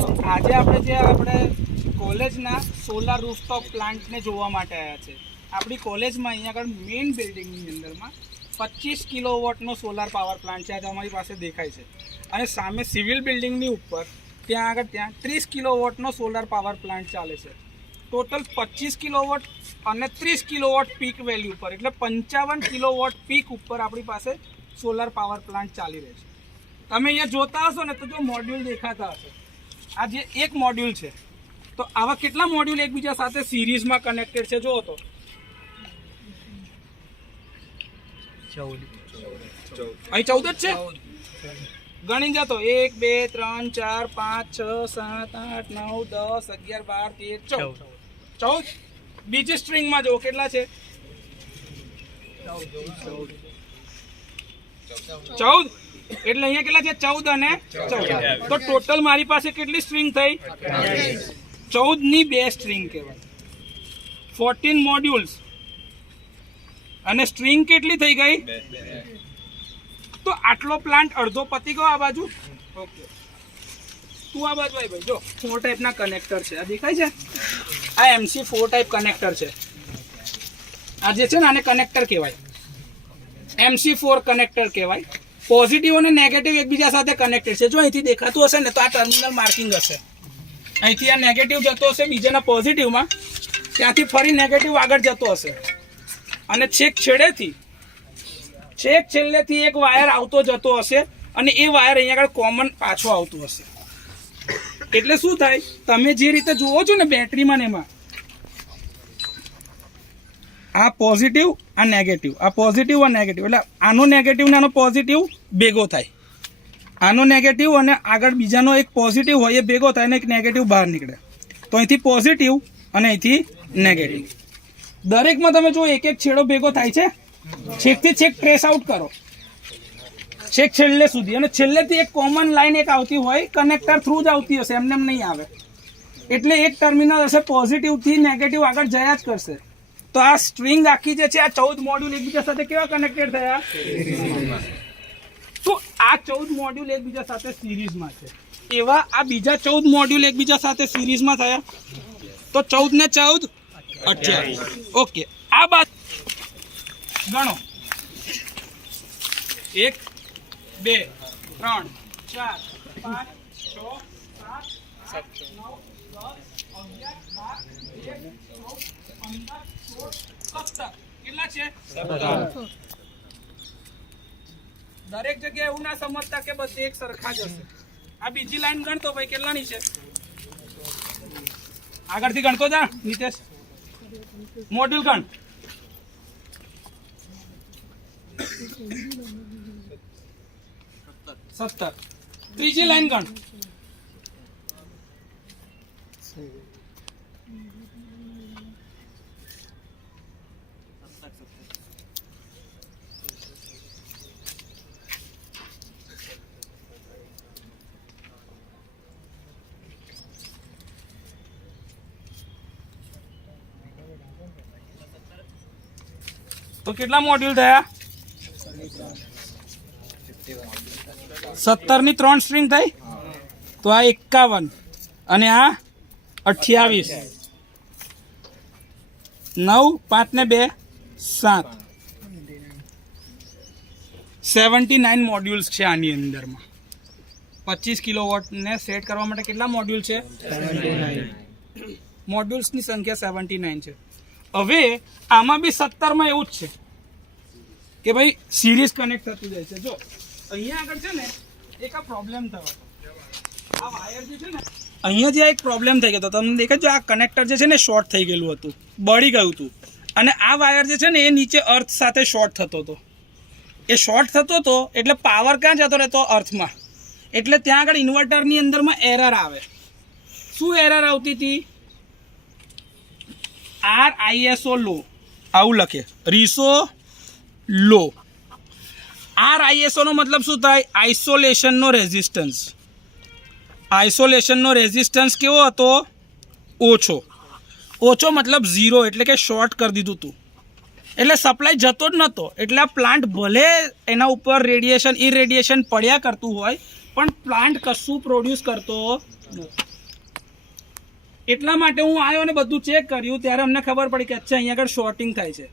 આજે આપણે કોલેજના સોલાર રૂફટોપ પ્લાન્ટને જોવા માટે આવ્યા છે. આપણી કોલેજમાં અહીંયા આગળ મેઇન બિલ્ડિંગની અંદરમાં 25 કિલોવોટનો સોલાર પાવર પ્લાન્ટ છે. આ તમારી પાસે દેખાય છે. અને સામે સિવિલ બિલ્ડિંગની ઉપર ત્યાં 30 કિલોવોટનો સોલાર પાવર પ્લાન્ટ ચાલે છે. ટોટલ 25 કિલોવોટ અને 30 કિલોવોટ પીક વેલ્યુ પર, એટલે 55 કિલોવોટ પીક ઉપર આપણી પાસે સોલાર પાવર પ્લાન્ટ ચાલી રહે છે. તમે અહીંયા જોતા હશો ને તો જો મોડ્યુલ દેખાતા હશે. આ જે એક મોડ્યુલ છે, તો આવા કેટલા મોડ્યુલ એકબીજા સાથે સિરીઝમાં કનેક્ટેડ છે? જો તો 14 અહીં 14 જ છે. ગણી જતો 1 2 3 4 5 6 7 8 9 10 11 12 13 14. બીજી સ્ટ્રિંગમાં જો કેટલા છે? 14. એટલે અહીંયા કેટલા છે? 14 અને 14. તો ટોટલ મારી પાસે કેટલી સ્ટ્રિંગ થઈ? 14 ની 2 સ્ટ્રિંગ કહેવાય. 14 મોડ્યુલ્સ અને સ્ટ્રિંગ કેટલી થઈ ગઈ? 2. તો આટલો પ્લાન્ટ અડધો પતી ગયો આ બાજુ. ઓકે, તું આ બાજુ આવી ભાઈ. જો 4 ટાઈપના કનેક્ટર છે. આ દેખાય છે? આ MC4 ટાઈપ કનેક્ટર છે. આ જે છે ને આને કનેક્ટર કહેવાય. MC4 કનેક્ટર કહેવાય. પોઝિટિવ અને નેગેટિવ એકબીજા સાથે કનેક્ટેડ છે. જો અહીંથી દેખાતું હશે ને તો આ ટર્મિનલ માર્કિંગ હશે. અહીંથી આ નેગેટિવ જતો હશે બીજાના પોઝિટિવમાં, ત્યાંથી ફરી નેગેટિવ આગળ જતો હશે, અને છેક છેલ્લેથી એક વાયર આવતો જતો હશે, અને એ વાયર અહીંયા આગળ કોમન પાછો આવતું હશે. એટલે શું થાય, તમે જે રીતે જુઓ છો ને બેટરીમાં ને એમાં, આ પોઝિટિવ આ નેગેટિવ, આ પોઝિટિવ આ નેગેટિવ, એટલે આનો નેગેટિવ ને આનો પોઝિટિવ ભેગો થાય. આનો નેગેટિવ અને આગળ બીજાનો એક પોઝિટિવ હોય એ ભેગો થાય અને એક નેગેટિવ બહાર નીકળે. તો અહીંથી પોઝિટિવ અને અહીંથી નેગેટિવ. દરેકમાં તમે જો એક એક છેડો ભેગો થાય છે. છેકથી છેક ટ્રેસ આઉટ કરો, છેક છેલ્લે સુધી, અને છેલ્લેથી એક કોમન લાઈન એક આવતી હોય, કનેક્ટર થ્રુ જ આવતી હશે, એમને એમ નહીં આવે. એટલે એક ટર્મિનલ હશે પોઝિટિવથી નેગેટિવ આગળ જયા જ કરશે. તો આ સ્ટ્રિંગ આખી જે છે, આ 14 મોડ્યુલ એકબીજા સાથે કેવા કનેક્ટેડ થયા? તો આ 14 મોડ્યુલ એકબીજા સાથે સિરીઝમાં છે. એવા આ બીજા 14 મોડ્યુલ એકબીજા સાથે સિરીઝમાં થયા. તો 14 ને 14 28. ઓકે, આ બાદ ગણો 1 2 3 4 5 6 7 9 10 11 12 13 14 15 16 17. કેટલા છે? 17. દરેક જગ્યાએ એવું ના સમજતા કે બસ એક સરખા જ હશે. આ બીજી લાઈન ગણતો ભાઈ કેટલાની છે? આગળથી ગણતો જા નીતેશ. મોડ્યુલ ગણ. 17. ત્રીજી લાઈન ગણ. 17. તો કેટલા મોડ્યુલ થયા? 17 ની 3 સ્ટ્રિંગ થઈ. તો આ 51 અને આ 28. 9 5 ને 2 7. 79 મોડ્યુલ્સ છે આની અંદરમાં. 25 કિલોવોટ ને સેટ કરવા માટે કેટલા મોડ્યુલ છે? 79. મોડ્યુલ્સની સંખ્યા 79 છે. હવે આમાં બી 17માં એવું જ છે કે ભાઈ સિરીઝ કનેક્ટ થતું જાય છે. જો અહીંયા આગળ છે ને એક આ પ્રોબ્લેમ થયો. આ વાયર જે છે ને અહીંયા જે એક પ્રોબ્લેમ થઈ ગયો હતો, તમને દેખાય જો આ કનેક્ટર જે છે ને શોર્ટ થઈ ગયેલું હતું, બળી ગયું હતું. અને આ વાયર જે છે ને એ નીચે અર્થ સાથે શોર્ટ થતો હતો. એ શોર્ટ થતો હતો એટલે પાવર ક્યાં જતો રહેતો? અર્થમાં. એટલે ત્યાં આગળ ઇન્વર્ટરની અંદરમાં એરર આવે. શું એરર આવતી હતી? RISO લો, આવું લખે, રીસો લો. RISO નો મતલબ શું થાય? આઇસોલેશનનો રેઝિસ્ટન્સ. આઇસોલેશનનો રેઝિસ્ટન્સ કેવો હતો? ઓછો. ઓછો મતલબ 0, એટલે કે શોર્ટ કરી દીધું હતું. એટલે સપ્લાય જતો જ નહોતો. એટલે આ પ્લાન્ટ ભલે એના ઉપર રેડિયેશન ઇરેડિયેશન પડ્યા કરતું હોય, પણ પ્લાન્ટ કશું પ્રોડ્યુસ કરતો નથી. એટલા માટે હું આવ્યો અને બધું ચેક કર્યું ત્યારે અમને ખબર પડી કે અચ્છા અહીંયા આગળ શોર્ટિંગ થાય છે.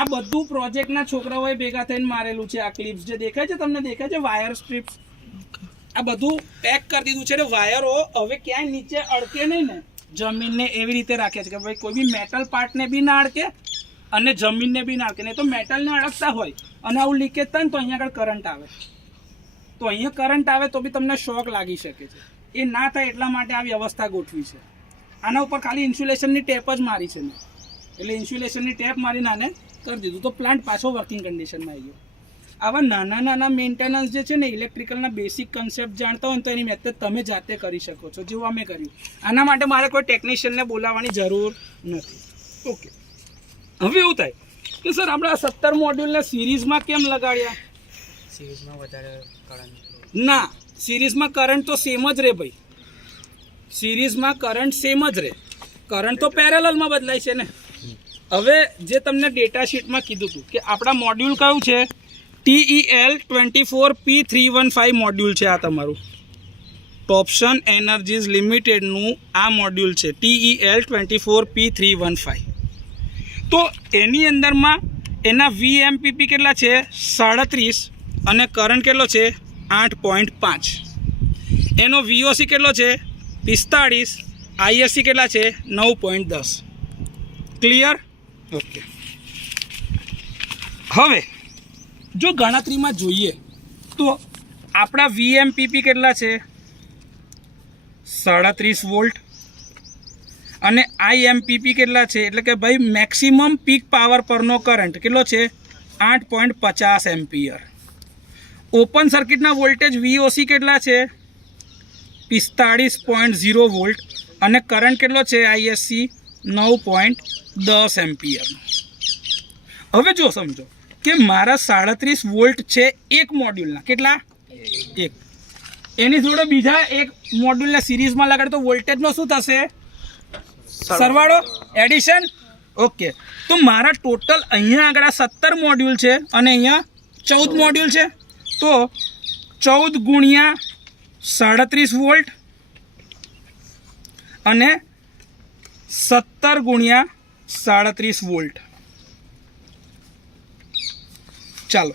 આ બધું પ્રોજેક્ટના છોકરાઓએ ભેગા થઈને મારેલું છે. આ ક્લિપ્સ જે દેખાય છે તમને દેખાય છે વાયર સ્ટ્રીપ્સ, આ બધું પેક કરી દીધું છે. વાયરો હવે ક્યાંય નીચે અડકે નહીં ને, જમીનને એવી રીતે રાખ્યા છે કે ભાઈ કોઈ બી મેટલ પાર્ટને બી ના અડકે અને જમીનને બી ના અડકે. નહીં તો મેટલને અડકતા હોય અને આવું લીકેજ થાય ને તો અહીંયા આગળ કરંટ આવે, તો અહીંયા કરંટ આવે તો બી તમને શોક લાગી શકે છે. એ ના થાય એટલા માટે આ વ્યવસ્થા ગોઠવી છે. આના ઉપર ખાલી ઇન્સ્યુલેશનની ટેપ જ મારી છે મેં, એટલે ઇન્સ્યુલેશનની ટેપ મારીને આને કરી દીધું તો પ્લાન્ટ પાછો વર્કિંગ કન્ડિશનમાં આવી ગયો. આવા નાના નાના મેન્ટેનન્સ જે છે ને, ઇલેક્ટ્રિકલના બેસિક કન્સેપ્ટ જાણતા હોય ને તો એની મેથડ તમે જાતે કરી શકો છો, જેવું અમે કર્યું. આના માટે મારે કોઈ ટેકનિશિયનને બોલાવવાની જરૂર નથી. ઓકે, હવે એવું થાય કે સર આપણે આ 17 મોડ્યુલને સિરીઝમાં કેમ લગાડ્યા? સિરીઝમાં વધારે કરંટ ના, સિરીઝમાં કરંટ તો સેમ જ રહે ભાઈ, સિરીઝમાં કરંટ સેમ જ રહે. કરંટ તો પેરેલલમાં બદલાય છે ને. હવે જે તમને ડેટા શીટમાં કીધું હતું કે આપણા મોડ્યુલ કયું છે, TEL24P315 મોડ્યુલ છે. આ તમારું ટોપ્સન એનર્જીઝ લિમિટેડનું આ મોડ્યુલ છે TEL24P315. તો એની અંદરમાં એના VMPP કેટલા છે? 37 અને કરંટ કેટલો છે? 8.5. એનો VOC કેટલો છે? 45. ISC કેટલા છે? 9.10. ક્લિયર? ઓકે. હવે જો ગણતરીમાં જોઈએ તો આપણા VMPP કેટલા છે? 37 વોલ્ટ. અને IMPP કેટલા છે? એટલે કે ભાઈ મેક્સિમમ પીક પાવર પરનો કરંટ કેટલો છે? 8.50 એમ્પિયર. ઓપન સર્કિટના વોલ્ટેજ VOC કેટલા છે? 45.0 વોલ્ટ. અને કરંટ કેટલો છે? ISC 9.10 ampere. હવે જો સમજો કે મારા 37 વોલ્ટ છે એક મોડ્યુલના, કેટલા? એક. એની જોડે બીજા એક મોડ્યુલને સિરીઝમાં લગાડે તો વોલ્ટેજનો શું થશે? સરવાળો, એડિશન. ઓકે, તો મારા ટોટલ અહીંયા આગળ 17 મોડ્યુલ છે અને અહીંયા 14 મોડ્યુલ છે. તો 14 ગુણ્યા 37 વોલ્ટ અને 17 ગુણ્યા 37 વોલ્ટ. ચાલો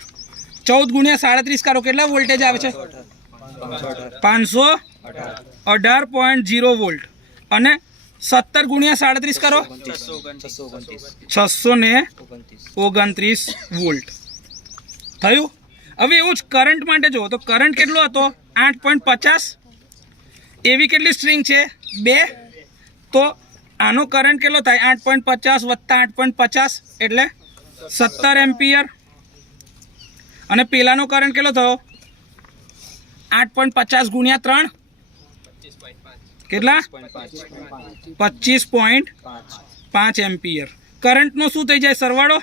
14 ગુણ્યા 37 કરો, કેટલા વોલ્ટેજ આવે છે? 518.0 વોલ્ટ. અને 17 ગુણ્યા 37 કરો, 629 વોલ્ટ થયું. હવે એવું જ કરંટ માટે જુઓ તો કરંટ કેટલો હતો? 8.50. એવી કેટલી સ્ટ્રિંગ છે? 2. તો આનો કરંટ કેટલો થાય? 8.50 વત્તા 8.50 એટલે 17 એમ્પિયર. અને પેલાનો કરંટ કેટલો થયો? 8.50 ગુણ્યા 3 કેટલા? 25.5 એમ્પિયર. કરંટનો શું થઈ જાય સરવાળો?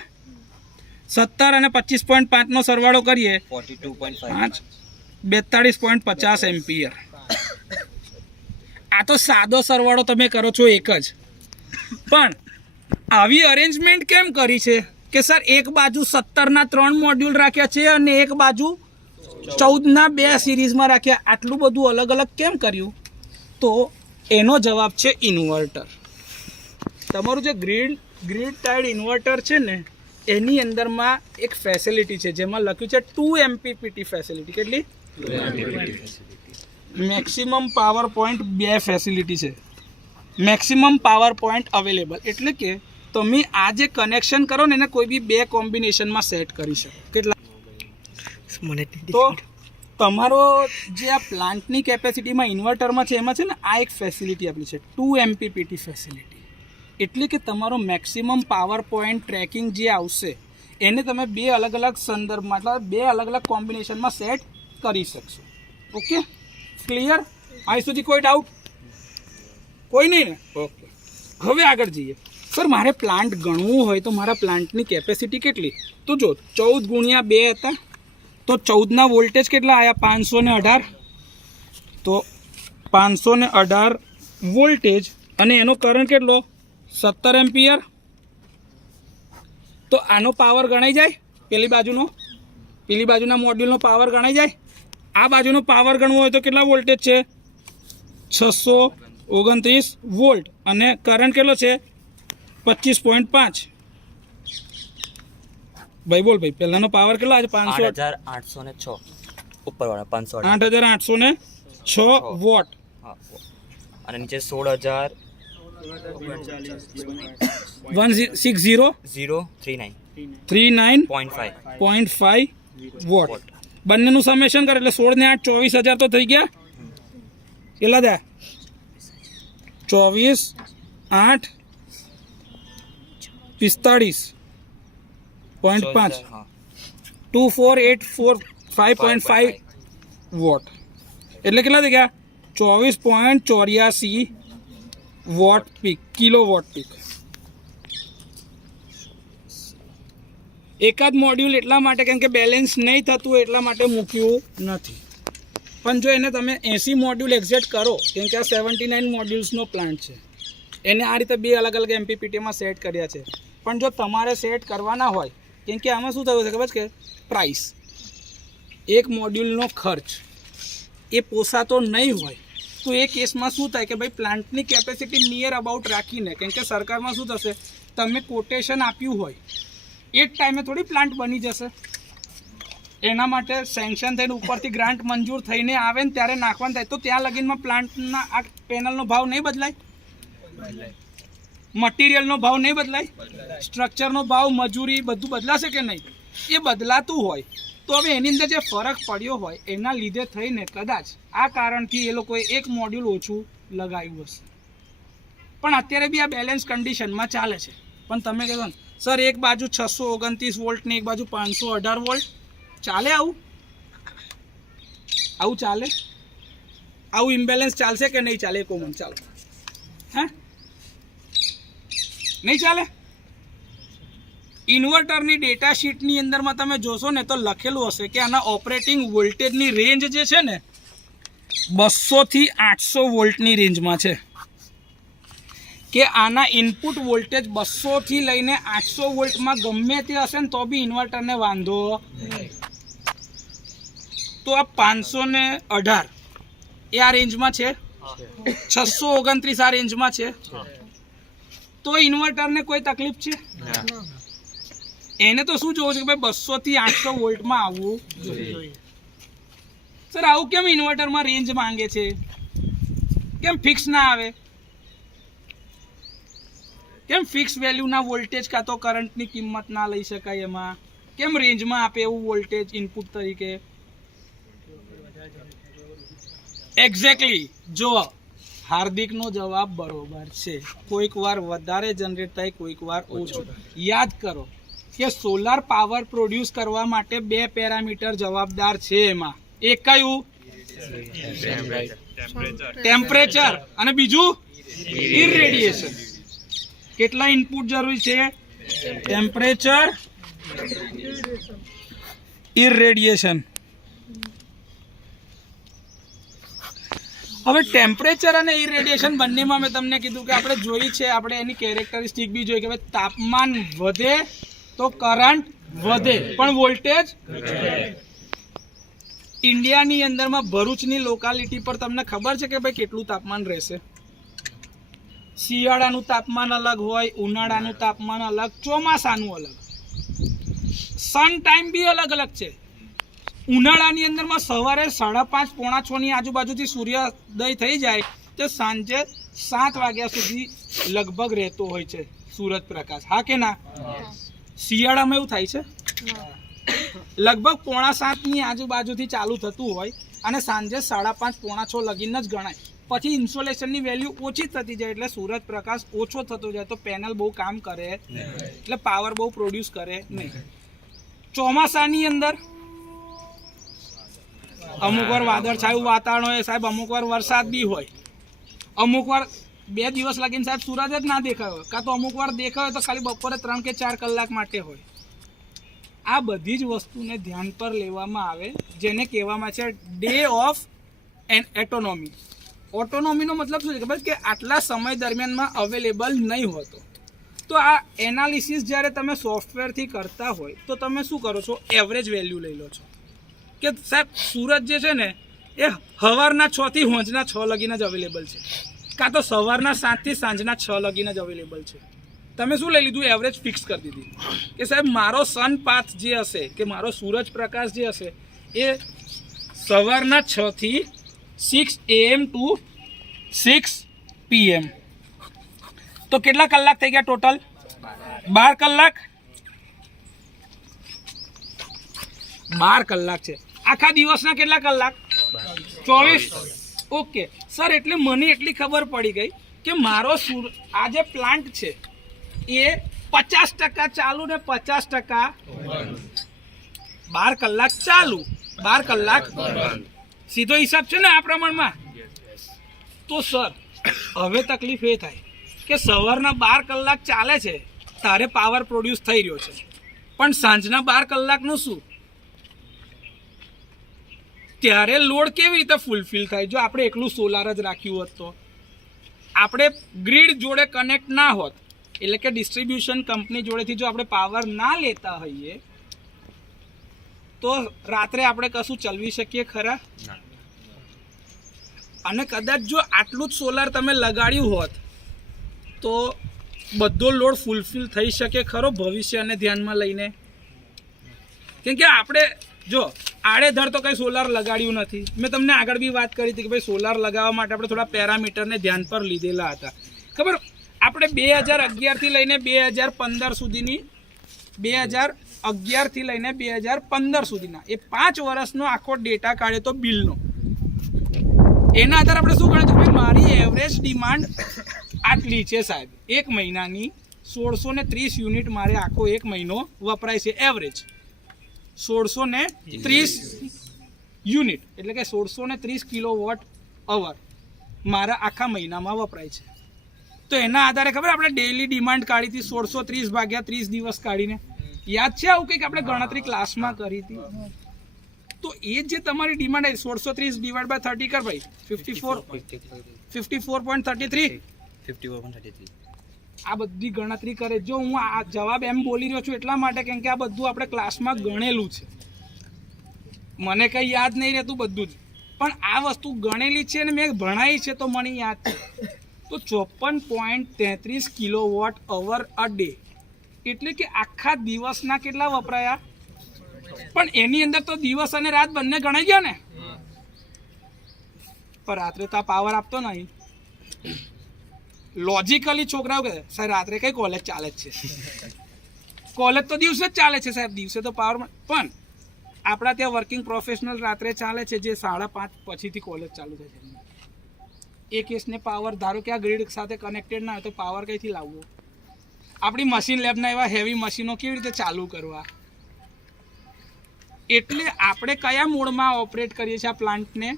17 અને 25.5 નો સરવાળો કરીએ 42.50 એમ્પિયર. આ તો સાદો સરવાળો તમે કરો છો એક જ. પણ આવી અરેન્જમેન્ટ કેમ કરી છે કે સર એક બાજુ 17ના 3 મોડ્યુલ રાખ્યા છે અને એક બાજુ 14ના 2 સિરીઝમાં રાખ્યા? આટલું બધું અલગ અલગ કેમ કર્યું? તો એનો જવાબ છે ઇન્વર્ટર. તમારું જે ગ્રીડ ટાઈડ ઇન્વર્ટર છે ને, એની અંદરમાં એક ફેસિલિટી છે જેમાં લખ્યું છે 2 MPPT ફેસિલિટી. કેટલી? મેક્સિમમ પાવર પોઈન્ટ 2 ફેસિલિટી છે. મેક્સિમમ પાવર પોઈન્ટ અવેલેબલ એટલે કે તમે આ જે કનેક્શન કરો ને એને કોઈ બી 2 કોમ્બિનેશનમાં સેટ કરી શકો. કેટલા? તો તમારો જે આ પ્લાન્ટની કેપેસિટીમાં ઇન્વર્ટરમાં છે એમાં છે ને આ એક ફેસિલિટી આપેલી છે 2 MPPT ફેસિલિટી. એટલે કે તમારો મેક્સિમમ પાવર પોઈન્ટ ટ્રેકિંગ જે આવશે એને તમે 2 અલગ અલગ સંદર્ભમાં, મતલબ 2 અલગ અલગ કોમ્બિનેશનમાં સેટ કરી શકશો. Okay, clear? આ સુધી કોઈ ડાઉટ? કોઈ નહીં ને? ઓકે, હવે આગળ જઈએ. સર મારે પ્લાન્ટ ગણવું હોય તો મારા પ્લાન્ટની કેપેસિટી કેટલી? તો જો 14 ગુણ્યા 2 હતા તો 14ના વોલ્ટેજ કેટલા આવ્યા? 518. તો 518 વોલ્ટેજ અને એનો કરંટ કેટલો? 17 એમ્પિયર. તો આનો પાવર ગણાઈ જાય? પેલી બાજુના મોડ્યુલનો પાવર ગણાઈ જાય? આ બાજુનો પાવર ગણવો હોય તો કેટલા વોલ્ટેજ છે? 629 29 વોલ્ટ અને કરંટ કેટલો છે 25.5. ભાઈ બોલ ભાઈ, પહેલાનો પાવર કેટલો આજે 8,806 ઉપરવાળા 500 8,806 વોટ હા અને નીચે 16,000 160 039.5 39.5 વોટ. બંનેનું સમેશન કરે એટલે 16 ને 8 24,000 તો થઈ ગયા. કેટલા થયા 24 8 45.5 24845.5 વોટ એટલે કેટલા થઈ ગયા 24.84 watt peak, kilowatt peak. એકાદ મોડ્યુલ એટલા માટે કેમ કે બેલેન્સ નહીં થતું એટલા માટે મૂક્યું નથી. પણ જો એને તમે 80 મોડ્યુલ એક્ઝેક્ટ કરો, કેમ કે આ 79 મોડ્યુલ્સનો પ્લાન્ટ છે, એને આ રીતે 2 અલગ અલગ MPPTમાં સેટ કર્યા છે. પણ જો તમારે સેટ કરવાના હોય, કેમ કે આમાં શું થયું છે ખબર છે કે પ્રાઇસ, એક મોડ્યુલનો ખર્ચ એ પોસાતો નહીં હોય તો એ કેસમાં શું થાય કે ભાઈ પ્લાન્ટની કેપેસિટી નિયર અબાઉટ રાખીને, કેમ કે સરકારમાં શું થશે, તમે કોટેશન આપ્યું હોય એ જ ટાઈમે થોડી પ્લાન્ટ બની જશે. એના માટે સેન્કશન થઈને ઉપરથી ગ્રાન્ટ મંજૂર થઈને આવે ને ત્યારે નાખવાનું થાય, તો ત્યાં લગીનમાં પ્લાન્ટના આ પેનલનો ભાવ નહીં બદલાય, મટીરિયલનો ભાવ નહીં બદલાય, સ્ટ્રક્ચરનો ભાવ, મજૂરી બધું બદલાશે કે નહીં? એ બદલાતું હોય તો હવે એની અંદર જે ફરક પડ્યો હોય એના લીધે થઈને કદાચ આ કારણથી એ લોકોએ એક મોડ્યુલ ઓછું લગાવ્યું હશે. પણ અત્યારે બી આ બેલેન્સ કન્ડિશનમાં ચાલે છે. પણ તમે કહેશો ને સર એક બાજુ 629 વોલ્ટ ને એક બાજુ 518 વોલ્ટ, ચાલે આવું? આવું ચાલે? આવું ઇમ્બેલેન્સ ચાલશે કે નહીં ચાલે? કોમન ચાલો, હા નહીં ચાલે. ઇન્વર્ટરની ડેટા શીટની અંદરમાં તમે જોશો ને તો લખેલું હશે કે આના ઓપરેટિંગ વોલ્ટેજની રેન્જ જે છે ને 200 થી 800 વોલ્ટની રેન્જમાં છે. કે આના ઇનપુટ વોલ્ટેજ 200 થી લઈને 800 વોલ્ટમાં ગમે તે હશે ને તો બી ઇન્વર્ટરને વાંધો. તો આ 518 એ આ રેન્જમાં છે, 629 આ રેન્જમાં છે, તો ઇન્વર્ટરને કોઈ તકલીફ છે? એને તો શું જોવું છે કે ભાઈ 200 થી 800 વોલ્ટમાં આવવું જોઈએ. સર આવું કેમ ઇન્વર્ટરમાં રેન્જ માંગે છે? કેમ ફિક્સ ના આવે? કેમ ફિક્સ વેલ્યુના વોલ્ટેજ કાં તો કરંટની કિંમત ના લઈ શકાય? એમાં કેમ રેન્જમાં આપે એવું વોલ્ટેજ ઇનપુટ તરીકે? એક્ઝેક્ટલી. જો હાર્દિકનો જવાબ બરોબર છે, કોઈક વાર વધારે જનરેટ થાય, કોઈક વાર ઓછો. યાદ કરો કે સોલાર પાવર પ્રોડ્યુસ કરવા માટે 2 પેરામીટર જવાબદાર છે. એમાં એક કયું? ટેમ્પરેચર અને બીજું ઇરેડિયેશન. કેટલા ઇનપુટ જરૂરી છે? Temperature, irradiation. હવે ટેમ્પરેચર અને ઇરેડિયેશન બંનેમાં મેં તમને કીધું કે આપણે જોઈ છે, આપણે એની કેરેક્ટરિસ્ટિક બી જોઈ કે ભાઈ તાપમાન વધે તો કરંટ વધે પણ વોલ્ટેજ. ઇન્ડિયાની અંદરમાં ભરૂચની લોકાલિટી પર તમને ખબર છે કે ભાઈ કેટલું તાપમાન રહેશે? શિયાળાનું તાપમાન અલગ હોય, ઉનાળાનું તાપમાન અલગ, ચોમાસાનું અલગ, સન ટાઈમ બી અલગ અલગ છે. ઉનાળાની અંદરમાં સવારે 5:30 પોણા 6 ની આજુબાજુથી સૂર્યોદય થઈ જાય તો સાંજે 7 વાગ્યા સુધી લગભગ રહેતો હોય છે સૂરજ પ્રકાશ, હા કે ના? શિયાળામાં એવું થાય છે લગભગ પોણા 7 ની આજુબાજુથી ચાલુ થતું હોય અને સાંજે 5:30 પોણા 6 લગીન જ ગણાય. પછી ઇન્સોલેશનની વેલ્યુ ઓછી થતી જાય એટલે સૂરજ પ્રકાશ ઓછો થતો જાય તો પેનલ બહુ કામ કરે એટલે પાવર બહુ પ્રોડ્યુસ કરે નહીં. ચોમાસાની અંદર અમુક વાર વાદળછાયું વાતાવરણ હોય સાહેબ, અમુક વાર વરસાદ બી હોય, અમુક વાર 2 દિવસ લાગીને સાહેબ સૂરજ જ ના દેખાયો, કાં તો અમુક વાર દેખાયો તો ખાલી બપોરે 3 કે 4 કલાક માટે હોય. આ બધી જ વસ્તુને ધ્યાન પર લેવામાં આવે જેને કહેવામાં છે ડે ઓફ ઓટોનોમી. ઓટોનોમીનો મતલબ શું છે ખબર કે આટલા સમય દરમિયાનમાં અવેલેબલ નહીં હોતો. તો આ એનાલિસિસ જ્યારે તમે સોફ્ટવેરથી કરતા હોય તો તમે શું કરો છો? એવરેજ વેલ્યુ લઈ લો છો કે સાહેબ સૂરજ જે છે ને એ સવારના 6 થી સાંજના 6 લગીને જ અવેલેબલ છે. કાં તો સવારના 7 થી સાંજના 6 લગીને જ અવેલેબલ છે. તમે શું લઈ લીધું? એવરેજ ફિક્સ કરી દીધી કે સાહેબ મારો સન પાથ જે હશે કે મારો સૂરજ પ્રકાશ જે હશે એ સવારના 6 થી 6 AM ટુ 6 PM. તો કેટલા કલાક થઈ ગયા ટોટલ? 12 કલાક. 12 કલાક છે. આખા દિવસના કેટલા કલાક? 24. ઓકે સર, એટલે મને એટલી ખબર પડી ગઈ કે મારો આ જે પ્લાન્ટ છે એ 50% ચાલુ ને 50% 12 કલાક ચાલુ, 12 કલાક સીધો હિસાબ છે ને આ પ્રમાણમાં. તો સર હવે તકલીફ એ થાય કે સવારના 12 કલાક ચાલે છે તારે પાવર પ્રોડ્યુસ થઈ રહ્યો છે, પણ સાંજના 12 કલાકનું શું? ત્યારે લોડ કેવી રીતે ફૂલફિલ થાય? જો આપણે એકલું સોલાર જ રાખ્યું હોત તો, આપણે ગ્રીડ જોડે કનેક્ટ ના હોત, એટલે કે ડિસ્ટ્રીબ્યુશન કંપની જોડેથી જો આપણે પાવર ના લેતા હોઈએ તો રાત્રે આપણે કશું ચલાવી શકીએ ખરા? અને કદાચ જો આટલું જ સોલાર તમે લગાડ્યું હોત તો બધો લોડ ફૂલફિલ થઈ શકે ખરો ભવિષ્યને ધ્યાનમાં લઈને? કેમ કે આપણે જો આડેધડ તો કંઈ સોલાર લગાડ્યું નથી. મેં તમને આગળ બી વાત કરી હતી કે ભાઈ સોલાર લગાવવા માટે આપણે થોડા પેરામીટરને ધ્યાન પર લીધેલા હતા. ખબર, આપણે 2011 થી લઈને 2015 સુધીની 2011 થી લઈને 2015 સુધીના એ 5 વર્ષનો આખો ડેટા કાઢ્યો તો બિલનો. એના આધારે આપણે શું ગણ્યું? ભાઈ મારી એવરેજ ડિમાન્ડ આટલી છે સાહેબ, એક મહિનાની 1630 યુનિટ મારે આખો એક મહિનો વપરાય છે. એવરેજ 1630 યુનિટ એટલે કે 1630 કિલોવોટ અવર મારા આખા મહિનામાં વપરાય છે. તો એના આધારે ખબર આપણે ડેઈલી ડિમાન્ડ કાઢી હતી 1630 ભાગ્યા 30 દિવસ કાઢીને. યાદ છે આવું કંઈક આપણે ગણતરી ક્લાસમાં કરી હતી? તો એ જે તમારી ડિમાન્ડ 1630 ડિવાઇડ બાય 30 કર ભાઈ, 54.33. આ બધી ગણતરી કરે. જો હું આ જવાબ એમ બોલી રહ્યો છું એટલા માટે કેમ કે આ બધું આપણે ક્લાસમાં ગણેલું છે, મને કંઈ યાદ નહીં રહેતું બધું જ, પણ આ વસ્તુ ગણેલી છે ને મેં ભણાવી છે તો મને યાદ છે. તો 54.33 કિલોવોટ અવર અ ડે એટલે કે આખા દિવસના કેટલા વપરાયા? પણ એની અંદર તો દિવસ અને રાત બંને ગણાઈ ગયા ને, પણ રાત્રે તો આ પાવર આપતો નહીં. લોજિકલી છોકરાઓ કહે સાહેબ રાત્રે કઈ કોલેજ ચાલે જ છે? કોલેજ તો દિવસે જ ચાલે છે સાહેબ, દિવસે તો પાવર. પણ આપણા ત્યાં વર્કિંગ પ્રોફેશનલ રાત્રે ચાલે છે જે 5:30 પછીથી કોલેજ ચાલુ થાય છે. એ કેસને પાવર ધારો કે આ ગ્રીડ સાથે કનેક્ટેડ ના હોય તો પાવર કઈથી લાવવો? આપણી મશીન લેબના એવા હેવી મશીનો કેવી રીતે ચાલુ કરવા? એટલે આપણે કયા મોડમાં ઓપરેટ કરીએ છીએ આ પ્લાન્ટને?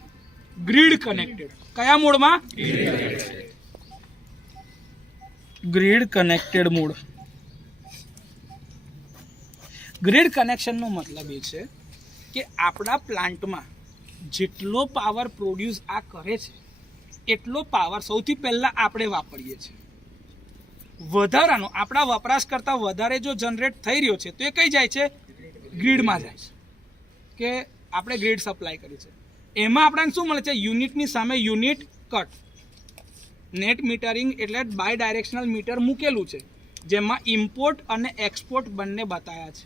Grid connected. કયા મોડમાં? Grid connected mode. ગ્રીડ કનેક્શનનો મતલબ એ છે કે આપણા પ્લાન્ટમાં જેટલો પાવર પ્રોડ્યુસ આ કરે છે એટલો પાવર સૌથી પહેલાં આપણે વાપરીએ છીએ. વધારાનો આપણા વપરાશ કરતાં વધારે જો જનરેટ થઈ રહ્યો છે તો એ કઈ જાય છે? ગ્રીડમાં જાય છે. કે આપણે ગ્રીડ સપ્લાય કરી છે એમાં આપણને શું મળે છે? યુનિટની સામે યુનિટ કટ. નેટ મીટરિંગ એટલે બાય ડાયરેક્શનલ મીટર મૂકેલું છે જેમાં ઇમ્પોર્ટ અને એક્સપોર્ટ બંને બતાવ્યા છે.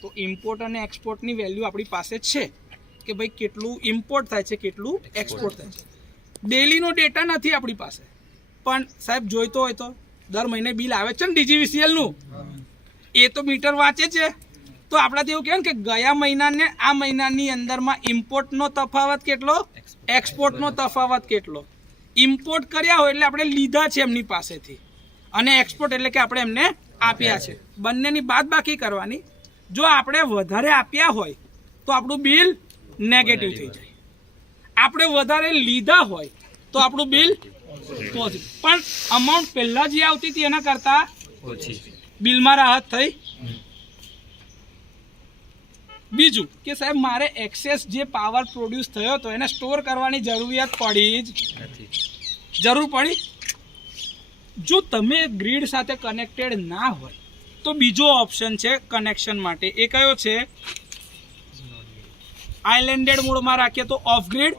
તો ઇમ્પોર્ટ અને એક્સપોર્ટની વેલ્યુ આપણી પાસે છે કે ભાઈ કેટલું ઇમ્પોર્ટ થાય છે, કેટલું એક્સપોર્ટ થાય છે. ડેલીનો ડેટા નથી આપણી પાસે, પણ સાહેબ જોઈતો હોય તો દર મહિને બિલ આવે છે ને DGVCLનું, એ તો મીટર વાંચે છે. તો આપણાથી એવું કહેવાય ને કે ગયા મહિનાને આ મહિનાની અંદરમાં ઇમ્પોર્ટનો તફાવત કેટલો, એક્સપોર્ટનો તફાવત કેટલો. ઇમ્પોર્ટ કર્યા હોય એટલે આપણે લીધા છે એમની પાસેથી, અને એક્સપોર્ટ એટલે કે આપણે એમને આપ્યા છે. બંનેની બાદબાકી કરવાની. જો આપણે વધારે આપ્યા હોય તો આપણું બિલ નેગેટિવ થઈ જાય, આપણે વધારે લીધા હોય તો આપણું બિલ પોઝિટિવ. પણ અમાઉન્ટ પહેલાં જે આવતી હતી એના કરતાં ઓછી, બિલમાં રાહત થઈ. બીજું કે સાહેબ મારે એક્સેસ જે પાવર પ્રોડ્યુસ થયો હતો એને સ્ટોર કરવાની જરૂરિયાત પડી જ નથી. જરૂર પડી? જો તમે ગ્રીડ સાથે કનેક્ટેડ ના હોય તો બીજો ઓપ્શન છે કનેક્શન માટે. એ કયો છે? આઇલેન્ડેડ મોડમાં રાખીએ તો ઓફ ગ્રીડ.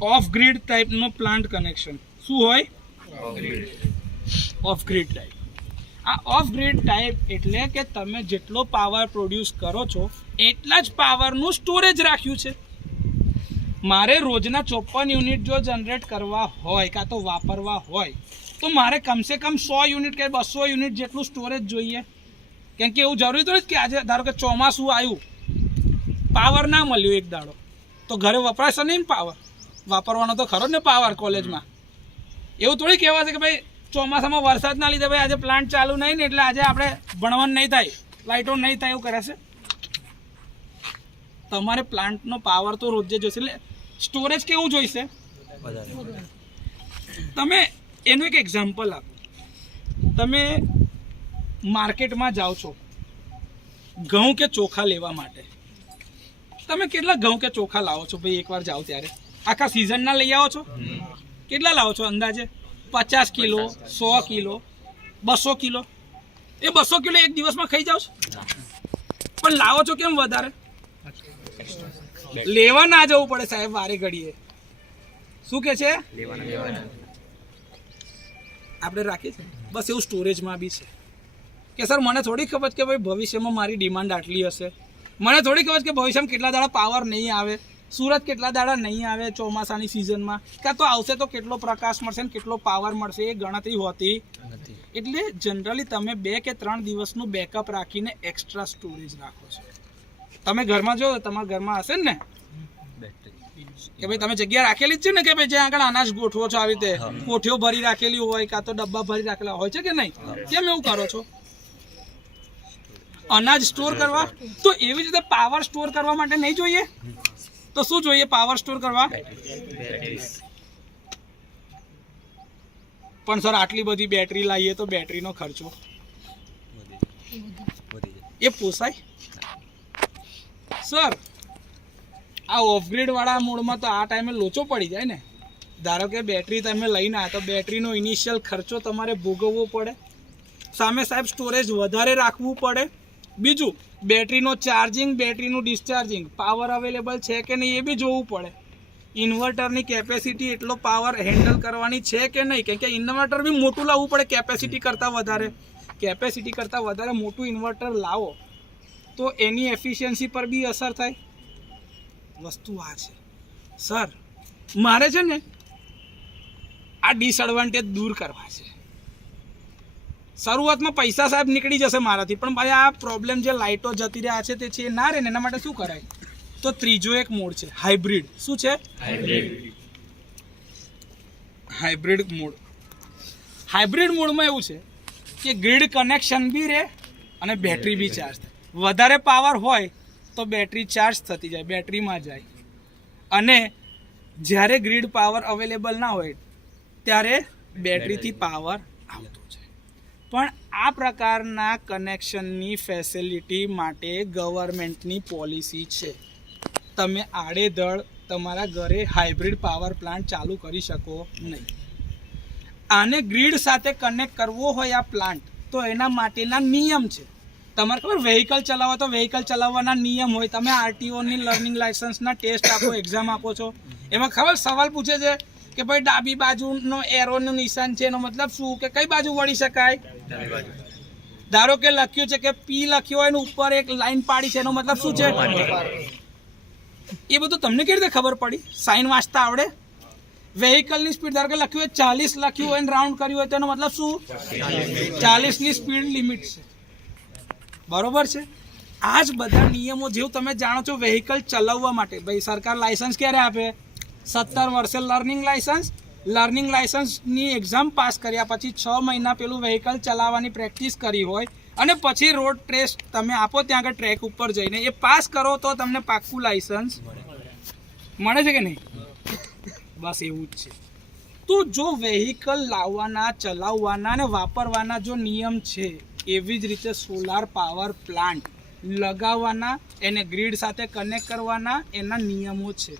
ઓફ ગ્રીડ ટાઈપનો પ્લાન્ટ કનેક્શન. શું હોય? Off grid type. આ ઓફ ગ્રીડ ટાઈપ એટલે કે તમે જેટલો પાવર પ્રોડ્યુસ કરો છો એટલા જ પાવરનું સ્ટોરેજ રાખ્યું છે. મારે રોજના 54 યુનિટ જો જનરેટ કરવા હોય કાં તો વાપરવા હોય તો મારે કમસે કમ 100 યુનિટ કે 200 યુનિટ જેટલું સ્ટોરેજ જોઈએ. કેમ કે એવું જરૂરી થોડી કે આજે ધારો કે ચોમાસું આવ્યું, પાવર ના મળ્યું એક દાડો, તો ઘરે વપરાશે નહીં ને પાવર? વાપરવાનો તો ખરો જ ને પાવર કોલેજમાં. એવું થોડી કહેવાશે કે ભાઈ ચોમાસામાં વરસાદના લીધે ભાઈ આજે પ્લાન્ટ ચાલુ નહીં ને એટલે આજે આપણે ભણવાનું નહીં થાય, લાઇટો નહીં થાય, એવું કરે છે? તમારે પ્લાન્ટનો પાવર તો રોજે જોઈશે. એટલે સ્ટોરેજ કેવું જોઈશે? તમે એનું એક એક્ઝામ્પલ આપો. તમે માર્કેટમાં જાઓ છો ઘઉં કે ચોખા લેવા માટે. તમે કેટલા ઘઉં કે ચોખા લાવો છો ભાઈ? એકવાર જાઓ ત્યારે આખા સિઝનના લઈ આવો છો? કેટલા લાવો છો અંદાજે? 50 કિલો, 100 કિલો, 200 કિલો? એ 200 કિલો એક દિવસમાં ખાઈ જાઓ છો? પણ લાવો છો કેમ વધારે? લેવા ના જવું પડે સાહેબ વારે ઘડીએ. શું કે છે? આપણે રાખીએ છીએ બસ એવું સ્ટોરેજમાં બી છે કે સર મને થોડી ખબર છે કે ભાઈ ભવિષ્યમાં મારી ડિમાન્ડ આટલી હશે. મને થોડી ખબર છે કે ભવિષ્યમાં કેટલા દાડા પાવર નહીં આવે, સુરત કેટલા દાડા નહીં આવે ચોમાસાની સિઝનમાં, કાં તો આવશે તો કેટલો પ્રકાશ મળશે ને કેટલો પાવર મળશે એ ગણતરી હોતી નથી. એટલે જનરલી તમે 2 કે 3 દિવસનું બેકઅપ રાખીને એક્સ્ટ્રા સ્ટોરેજ રાખો છો. તમે ઘરમાં જો તમારા ઘરમાં હશે ને કે ભાઈ તમે જગ્યા રાખેલી જ છે ને કે ભાઈ જ્યાં આગળ અનાજ ગોઠવો છો, આવી રીતે કોઠીઓ ભરી રાખેલી હોય કાં તો ડબ્બા ભરી રાખેલા હોય છે કે નહીં? કેમ એવું કરો છો? અનાજ સ્ટોર કરવા. તો એવી રીતે પાવર સ્ટોર કરવા માટે નહીં જોઈએ? તો શું જોઈએ પાવર સ્ટોર કરવા? પણ સર આટલી બધી બેટરી લાવીએ તો બેટરીનો ખર્ચો એ પોસાય? સર આ ઓફગ્રીડ વાળા મોડમાં તો આ ટાઈમે લોચો પડી જાય ને. ધારો કે બેટરી તમે લઈને આવ્યા તો બેટરીનો ઇનિશિયલ ખર્ચો તમારે ભોગવવો પડે, સામે સાહેબ સ્ટોરેજ વધારે રાખવું પડે, બીજું બેટરીનો ચાર્જિંગ, બેટરીનું ડિસ્ચાર્જિંગ, પાવર અવેલેબલ છે કે નહીં એ બી જોવું પડે, ઇન્વર્ટરની કેપેસિટી એટલો પાવર હેન્ડલ કરવાની છે કે નહીં. કેમ કે ઇન્વર્ટર બી મોટું લાવવું પડે કેપેસિટી કરતાં વધારે. કેપેસિટી કરતાં વધારે મોટું ઇન્વર્ટર લાવો તો એની એફિશિયન્સી પર બી અસર થાય. વસ્તુ આ છે સર, મારે છે ને આ ડિસએડવાન્ટેજ દૂર કરવા છે. શરૂઆતમાં પૈસા સાહેબ નીકળી જશે મારાથી, પણ ભાઈ આ પ્રોબ્લેમ જે લાઇટો જતી રહ્યા છે તે છે ના રહે ને એના માટે શું કરાય? તો ત્રીજો એક મોડ છે હાઇબ્રિડ. શું છે? Hybrid mode. હાઇબ્રિડ મોડમાં એવું છે કે ગ્રીડ કનેક્શન બી રહે અને બેટરી બી ચાર્જ થાય. વધારે પાવર હોય તો બેટરી ચાર્જ થતી જાય, બેટરીમાં જાય, અને જ્યારે ગ્રીડ પાવર અવેલેબલ ના હોય ત્યારે બેટરીથી પાવર આવતો જાય. પણ આ પ્રકારના કનેક્શનની ફેસિલિટી માટે ગવર્મેન્ટની પોલિસી છે. તમે આડેધડ તમારા ઘરે હાઇબ્રિડ પાવર પ્લાન્ટ ચાલુ કરી શકો નહીં. આને ગ્રીડ સાથે કનેક્ટ કરવો હોય આ પ્લાન્ટ તો એના માટેના નિયમ છે. તમારે ખબર વ્હીકલ ચલાવો તો વ્હીકલ ચલાવવાના નિયમ હોય. તમે આરટીઓની લર્નિંગ લાયસન્સના ટેસ્ટ આપો, એક્ઝામ આપો છો, એમાં ખબર સવાલ પૂછે છે કે ભાઈ ડાબી બાજુનો એરોનું નિશાન છે એનો મતલબ શું, કે કઈ બાજુ વળી શકાય? ધારો કે લખ્યું છે કે પી લખ્યું હોય ને ઉપર એક લાઈન પાડી છે એનો મતલબ શું છે? એ બધું તમને કેવી રીતે ખબર પડી? સાઇન વાંચતા આવડે? વેહિકલની સ્પીડ ધારો કે લખ્યું હોય 40 લખ્યું હોય ને રાઉન્ડ કર્યું હોય તેનો મતલબ શું? 40ની સ્પીડ લિમિટ છે. બરોબર છે? આ જ બધા નિયમો જેવું તમે જાણો છો વેહિકલ ચલાવવા માટે ભાઈ સરકાર લાયસન્સ ક્યારે આપે? 17 વર્ષે લર્નિંગ લાયસન્સની એક્ઝામ પાસ કર્યા પછી 6 મહિના પેલું વેહિકલ ચલાવવાની પ્રેક્ટિસ કરી હોય અને પછી રોડ ટેસ્ટ તમે આપો ત્યાં આગળ ટ્રેક ઉપર જઈને એ પાસ કરો તો તમને પાક્કું લાયસન્સ મળે છે કે નહીં? બસ એવું જ છે. તો જો વેહિકલ લાવવાના, ચલાવવાના અને વાપરવાના જો નિયમ છે, એવી જ રીતે સોલાર પાવર પ્લાન્ટ લગાવવાના, એને ગ્રીડ સાથે કનેક્ટ કરવાના એના નિયમો છે.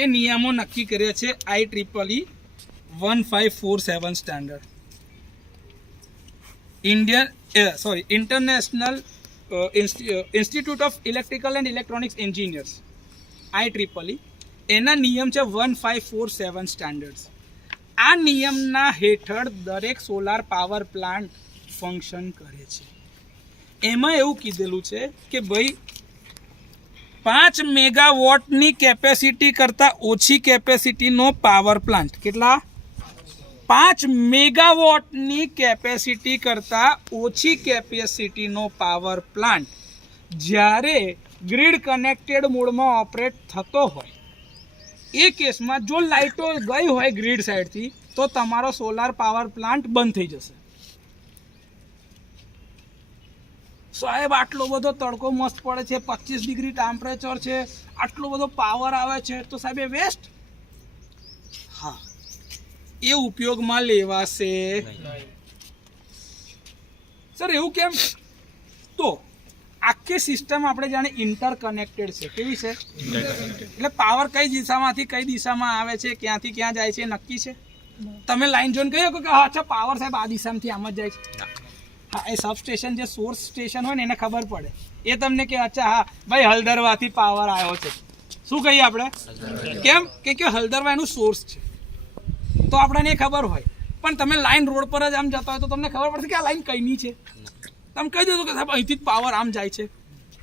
એ નિયમો નક્કી કર્યા છે IEEE 1547 standard. International institute of electrical and electronics engineers IEEE એના નિયમ છે 1547 સ્ટાન્ડર્ડ્સ. આ નિયમના હેઠળ દરેક સોલાર પાવર પ્લાન્ટ ફંક્શન કરે છે. એમાં એવું કીધેલું છે કે ભાઈ 5 મેગાવોટની કેપેસિટી કરતાં ઓછી કેપેસિટીનો પાવર પ્લાન્ટ, કેટલા? 5 મેગાવોટની કેપેસિટી કરતાં ઓછી કેપેસિટીનો પાવર પ્લાન્ટ જ્યારે ગ્રીડ કનેક્ટેડ મોડમાં ઓપરેટ થતો હોય એ કેસમાં જો લાઇટો ગઈ હોય ગ્રીડ સાઈડથી તો તમારો સોલાર પાવર પ્લાન્ટ બંધ થઈ જશે. સાહેબ આટલો બધો તડકો મસ્ત પડે છે, 25 ડિગ્રી ટેમ્પરેચર છે, આટલો બધો પાવર આવે છે, તો સાહેબ એ વેસ્ટ? હા, એ ઉપયોગમાં લેવાશે. સર એવું કેમ? તો આખી સિસ્ટમ આપણે જાણે ઇન્ટરકનેક્ટેડ છે. કેવી છે? એટલે પાવર કઈ દિશામાંથી કઈ દિશામાં આવે છે, ક્યાંથી ક્યાં જાય છે નક્કી છે? તમે લાઈન જોઈને કહી શકો કે હા અચ્છા પાવર સાહેબ આ દિશામાંથી આમ જ જાય છે? હા, એ સબસ્ટેશન જે સોર્સ સ્ટેશન હોય ને એને ખબર પડે. એ તમને કે અચ્છા હા ભાઈ હલદરવાથી પાવર આવ્યો છે. શું કહીએ આપણે? કેમ કે હલદરવા એનું સોર્સ છે તો આપણને એ ખબર હોય. પણ તમે લાઈન રોડ પર જ આમ જતા હોય તો તમને ખબર પડશે કે આ લાઈન કઈની છે. તમે કહી દો કે સાહેબ અહીંથી જ પાવર આમ જાય છે.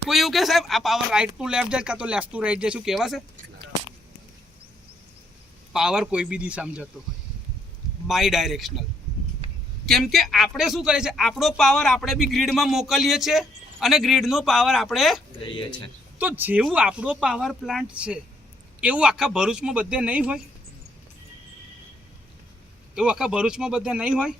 કોઈ એવું કે સાહેબ આ પાવર રાઈટ ટુ લેફ્ટ જાય કાં તો લેફ્ટ ટુ રાઈટ જાય, શું કહેવાશે? પાવર કોઈ બી દિશામાં જતો હોય, બાય ડાયરેક્શનલ. કેમ કે આપણે શું કરીએ છીએ, આપણો પાવર આપણે બી ગ્રીડમાં મોકલીએ છીએ અને ગ્રીડનો પાવર આપણે લઈએ છીએ. તો જેવું આપણો પાવર પ્લાન્ટ છે એવું આખા ભરૂચમાં બધે નહીં હોય. એવું આખા ભરૂચમાં બધે નહીં હોય.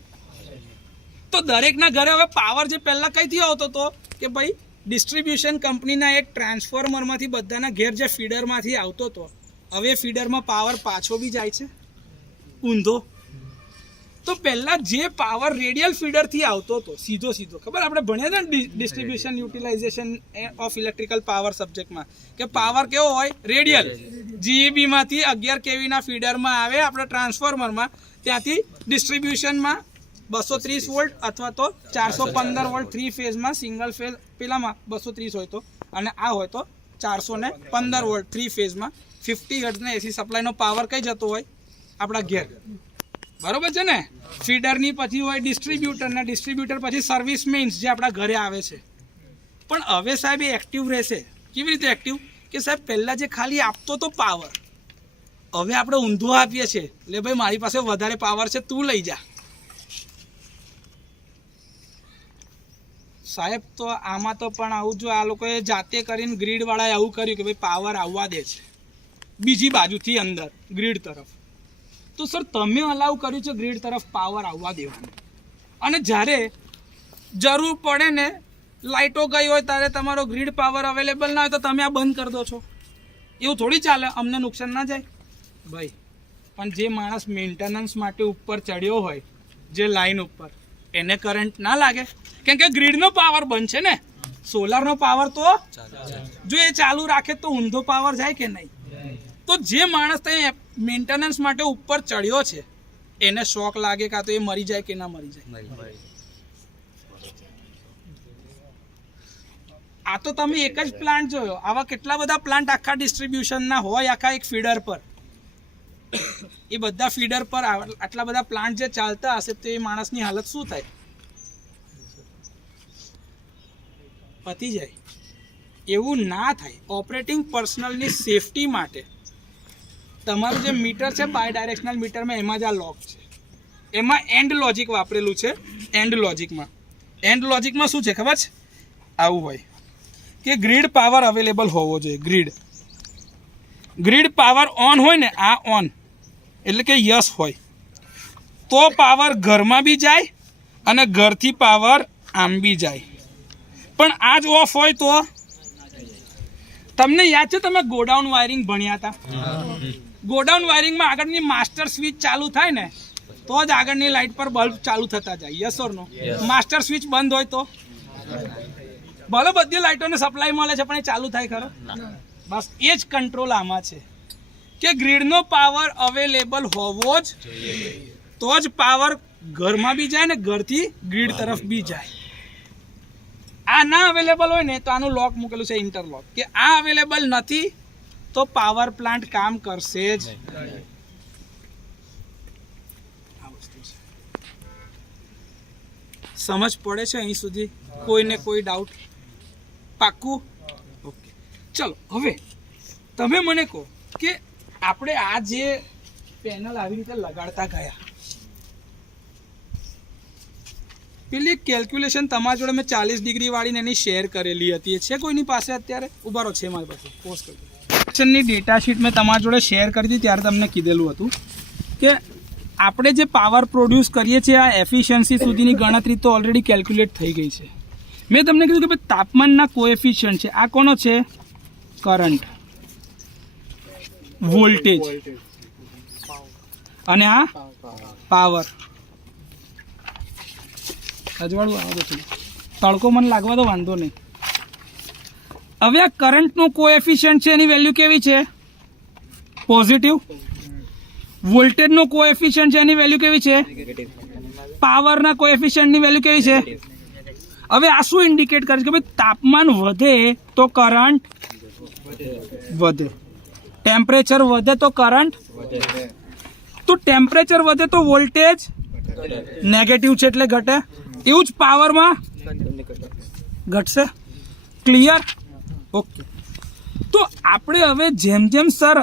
તો દરેકના ઘરે હવે પાવર જે પહેલાં કઈથી આવતો હતો કે ભાઈ ડિસ્ટ્રીબ્યુશન કંપનીના એક ટ્રાન્સફોર્મરમાંથી બધાના ઘેર જે ફીડરમાંથી આવતો હતો, હવે ફીડરમાં પાવર પાછો બી જાય છે ઊંધો. તો પહેલાં જે પાવર રેડિયલ ફીડરથી આવતો હતો સીધો ખબર આપણે ભણ્યા હતા ને distribution utilization of electrical power સબ્જેક્ટમાં કે પાવર કેવો હોય? રેડિયલ. જીઈબીમાંથી 11 કેવીના ફીડરમાં આવે આપણે ટ્રાન્સફોર્મરમાં, ત્યાંથી ડિસ્ટ્રીબ્યુશનમાં 230 વોલ્ટ અથવા તો 415 વોલ્ટ 3 ફેઝમાં સિંગલ ફેઝ પેલામાં 230 હોય તો, અને આ હોય તો 415 વોલ્ટ 3 ફેઝમાં 50 હર્ટ્ઝના એસી સપ્લાયનો પાવર કઈ જતો હોય? આપણા ઘેર. બરોબર છે ને? ફીડરની પછી હોય ડિસ્ટ્રીબ્યુટર, ને ડિસ્ટ્રીબ્યુટર પછી સર્વિસ મેઇન્સ જે આપણા ઘરે આવે છે. પણ હવે સાહેબ એ એક્ટિવ રહેશે. કેવી રીતે એક્ટિવ? કે સાહેબ પહેલાં જે ખાલી આપતો તો પાવર, હવે આપણે ઊંધો આપીએ છીએ. એટલે ભાઈ મારી પાસે વધારે પાવર છે, તું લઈ જા. સાહેબ તો આમાં તો પણ આવું જો આ લોકોએ જાતે કરીને ગ્રીડવાળાએ આવું કર્યું કે ભાઈ પાવર આવવા દે છે બીજી બાજુથી અંદર ગ્રીડ તરફ. તો સર તમે અલાઉ કર્યું છે ગ્રીડ તરફ પાવર આવવા દેવાનું, અને જ્યારે જરૂર પડે ને લાઇટો ગઈ હોય ત્યારે તમારો ગ્રીડ પાવર અવેલેબલ ના હોય તો તમે આ બંધ કરી દો છો. એવું થોડી ચાલે. અમને નુકસાન ના જાય ભાઈ. પણ જે માણસ મેન્ટેનન્સ માટે ઉપર ચડ્યો હોય જે લાઈન ઉપર, એને કરંટ ના લાગે? કેમ કે ગ્રીડનો પાવર બંધ છે ને, સોલારનો પાવર તો જો એ ચાલુ રાખે તો ઊંધો પાવર જાય કે નહીં? તો જે માણસ ત્યાં મેન્ટેનન્સ માટે ઉપર ચડ્યો છે એને શોક લાગે કાં તો એ મરી જાય કે ના મરી જાય? આ તો તમે એક જ પ્લાન્ટ જોયો, આવા કેટલા બધા પ્લાન્ટ આખા ડિસ્ટ્રીબ્યુશનના હોય આખા એક ફીડર પર. એ બધા ફીડર પર આટલા બધા પ્લાન્ટ જે ચાલતા હશે તો એ માણસની હાલત શું થાય? પતી જાય. એવું ના થાય. ઓપરેટિંગ પર્સનલની સેફટી માટે તમારું જે મીટર છે બાય ડાયરેક્શનલ મીટરમાં એમાં જ આ લોક છે. એમાં એન્ડ લોજિક વાપરેલું છે. એન્ડ લોજિકમાં શું છે ખબર છે? આવું હોય કે ગ્રીડ પાવર અવેલેબલ હોવો જોઈએ. ગ્રીડ પાવર ઓન હોય ને, આ ઓન એટલે કે યસ હોય તો પાવર ઘરમાં બી જાય અને ઘરથી પાવર આમ બી જાય. પણ આ જ ઓફ હોય તો? તમને યાદ છે તમે ગોડાઉન વાયરિંગ ભણ્યા હતા? ગોડાઉન વાયરિંગમાં આગળની માસ્ટર સ્વિચ ચાલુ થાય ને તો જ આગળની લાઇટ પર બલ્બ ચાલુ થતા જાય. Yes or no? Master switch બંધ હોય તો ભલે બધી લાઇટોને સપ્લાય મળે છે પણ એ ચાલુ થાય ખરો? બસ એ જ કંટ્રોલ આમાં છે કે ગ્રીડનો પાવર અવેલેબલ હોવો જ તો જ પાવર ઘરમાં બી જાય ને ઘરથી ગ્રીડ તરફ બી જાય. આ ના અવેલેબલ હોય ને તો આનું લોક મૂકેલું છે ઇન્ટરલોક, કે આ અવેલેબલ નથી તો પાવર પ્લાન્ટ કામ કરશે જ. આ વસ્તુ છે. સમજ પડે છે અહીં સુધી? કોઈને કોઈ ડાઉટ? પાક્કું? ઓકે, ચલો હવે તમે મને કહો કે આપણે આ જે પેનલ આવી રીતે લગાડતા ગયા, પેલી કેલ્ક્યુલેશન તમારી જોડે મેં 40 ડિગ્રી વાળીને એની શેર કરેલી હતી. છે કોઈની પાસે અત્યારે? ઉભા રહો, છે મારી પાસે. પોસ્ટ કરી ની ડેટા શીટ મેં તમારી જોડે શેર કરી હતી ત્યારે તમને કીધેલું હતું કે આપણે જે પાવર પ્રોડ્યુસ કરીએ છીએ આ એફિશિયન્સી સુધીની ગણતરી તો ઓલરેડી કેલ્ક્યુલેટ થઈ ગઈ છે. મેં તમને કીધું કે ભાઈ તાપમાનના કોએફિશિયન્ટ છે. આ કોનો છે? કરંટ, વોલ્ટેજ અને આ પાવર. અજવાળું આવો તો તડકો મને લાગવા તો વાંધો નહીં. હવે આ કરંટનું કોએફિશિયન્ટ છે એની વેલ્યુ કેવી છે? પોઝિટિવ. વોલ્ટેજનું કોએફિશિયન્ટ છે એની વેલ્યુ કેવી છે? પાવરના કોએફિશિયન્ટની વેલ્યુ કેવી છે? હવે આ શું ઇન્ડિકેટ કરે છે કે ભાઈ તાપમાન વધે તો કરંટ વધે, ટેમ્પરેચર વધે તો કરંટ વધે. તો ટેમ્પરેચર વધે તો વોલ્ટેજ નેગેટિવ છે એટલે ઘટે. એવું જ પાવરમાં ઘટશે. ક્લિયર? ઓકે. તો આપણે હવે જેમ જેમ સર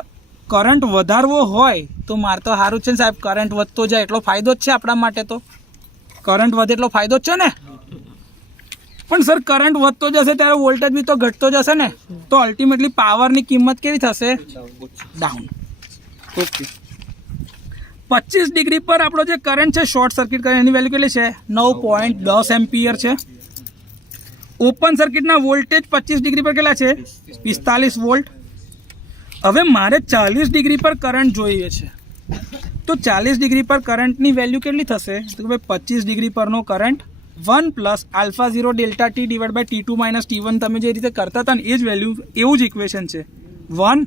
કરંટ વધારવો હોય તો મારે તો સારું છે ને સાહેબ, કરંટ વધતો જાય એટલો ફાયદો જ છે આપણા માટે. તો કરંટ વધે એટલો ફાયદો જ છે ને. પણ સર કરંટ વધતો જશે ત્યારે વોલ્ટેજ બી તો ઘટતો જશે ને, તો અલ્ટિમેટલી પાવરની કિંમત કેવી થશે? ડાઉન. ઓકે. 25 ડિગ્રી પર આપણો જે કરંટ છે શોર્ટ સર્કિટ કરંટ એની વેલ્યુ કેટલી છે? 9.10 એમ્પિયર છે. ઓપન સર્કિટના વોલ્ટેજ 25 ડિગ્રી પર કેટલા છે? 45 વોલ્ટ. હવે મારે 40 ડિગ્રી પર કરંટ જોઈએ છે, તો 40 ડિગ્રી પર કરંટની વેલ્યુ કેટલી થશે? તો ભાઈ 25 ડિગ્રી પરનો current 1 plus alpha 0 delta T divide by T2 minus T1 તમે જે રીતે કરતા હતા ને એ જ વેલ્યુ, એવું જ ઇક્વેશન છે. 1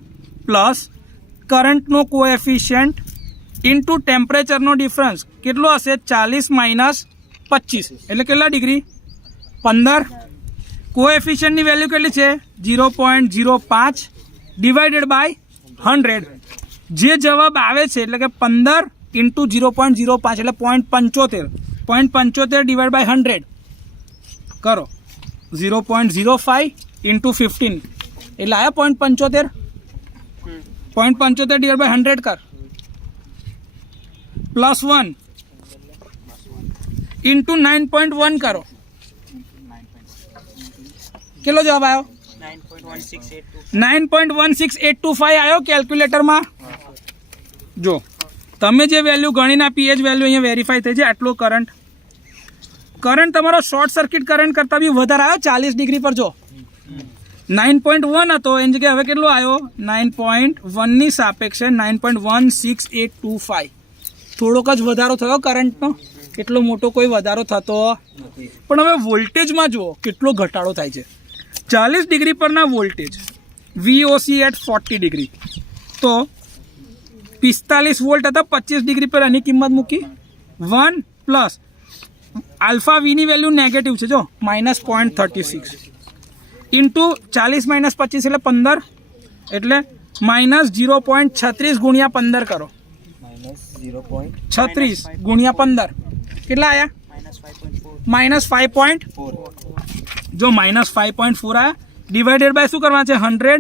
પ્લસ કરંટનો કોએફિશિયન્ટ ઇન્ટુ ટેમ્પરેચરનો ડિફરન્સ કેટલો હશે? 40 માઇનસ 25 એટલે કેટલા ડિગ્રી? 15. કોએફિશિયન્ટની વેલ્યુ કેટલી છે? 0.05 ડિવાઇડેડ બાય 100. જે જવાબ આવે છે એટલે કે 15 ઇન્ટુ 0.05 એટલે 0.75. 0.75 ડિવાઇડ બાય 100 કરો. 0.05 ઇન્ટુ 15 એટલે આવ્યા 0.75. 0.75 ડિવાઇડ બાય 100 કર. પ્લસ 1 ઇન્ટુ 9.1 કરો. કેટલો જવાબ આવ્યો? 9.16825 આવ્યો કેલ્ક્યુલેટરમાં. જો તમે જે વેલ્યુ ગણીને આપી એ જ વેલ્યુ અહીંયા વેરીફાઈ થઈ છે. આટલો કરંટ તમારો શોર્ટ સર્કિટ કરંટ કરતાં બી વધારે આવ્યો 40 ડિગ્રી પર. જો 9.1 હતો એની જગ્યાએ હવે કેટલો આવ્યો? 9.1 ની સાપેક્ષે 9.16825. થોડોક જ વધારો થયો કરંટનો, એટલો મોટો કોઈ વધારો થતો. પણ હવે વોલ્ટેજમાં જુઓ કેટલો ઘટાડો થાય છે. 40 ડિગ્રી પરના વોલ્ટેજ VOC એટ 40 ડિગ્રી તો 45 વોલ્ટ હતા. 25 ડિગ્રી પર એની કિંમત મૂકી 1 પ્લસ આલ્ફા વીની વેલ્યુ નેગેટિવ છે, જો -0.36 ઇન્ટુ 40 માઇનસ 25 એટલે 15 એટલે -0.36 ગુણ્યા 15 કરો. -0.36 ગુણ્યા 15 કેટલા આવ્યા? -5.4. જો -5.4 આવ્યા ડિવાઇડેડ બાય શું કરવા છે? 100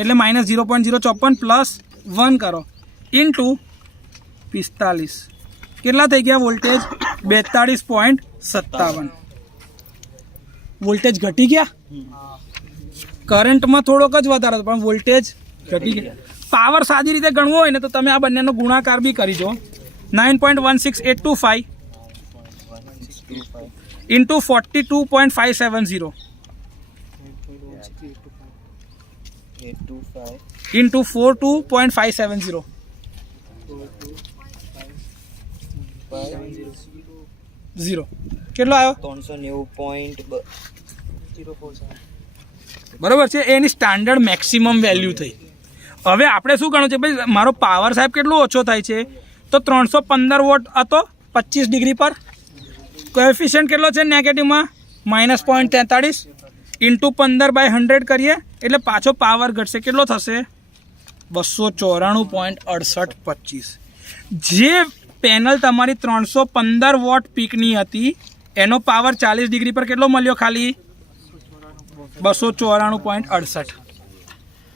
એટલે -0.054 પ્લસ 1 કરો ઇન્ટુ 45 કેટલા થઈ ગયા વોલ્ટેજ? 42.57. વોલ્ટેજ ઘટી ગયા. કરંટમાં થોડોક જ વધારો પણ વોલ્ટેજ ઘટી ગયા. પાવર સાદી રીતે ગણવો હોય ને તો તમે આ બંનેનો ગુણાકાર બી કરી જો. 9.16825 ઇન્ટુ 42.570 ઇન્ટુ 42.570 0 કેટલો આવ્યો? 390.04. બરોબર છે. એની સ્ટાન્ડર્ડ મેક્સિમમ વેલ્યુ થઈ. હવે આપણે શું ગણવું છે ભાઈ? મારો પાવર સાહેબ કેટલો ઓછો થાય છે? તો 315 વોટ હતો 25 ડિગ્રી પર. કોએફિશિયન્ટ કેટલો છે નેગેટિવમાં? -0.43 ઇન્ટુ 15/100 કરીએ એટલે પાછો પાવર ઘટશે. કેટલો થશે? 294.6825. જે પેનલ તમારી 315 વોટ પીકની હતી એનો પાવર 40 ડિગ્રી પર કેટલો મળ્યો? ખાલી 294.68.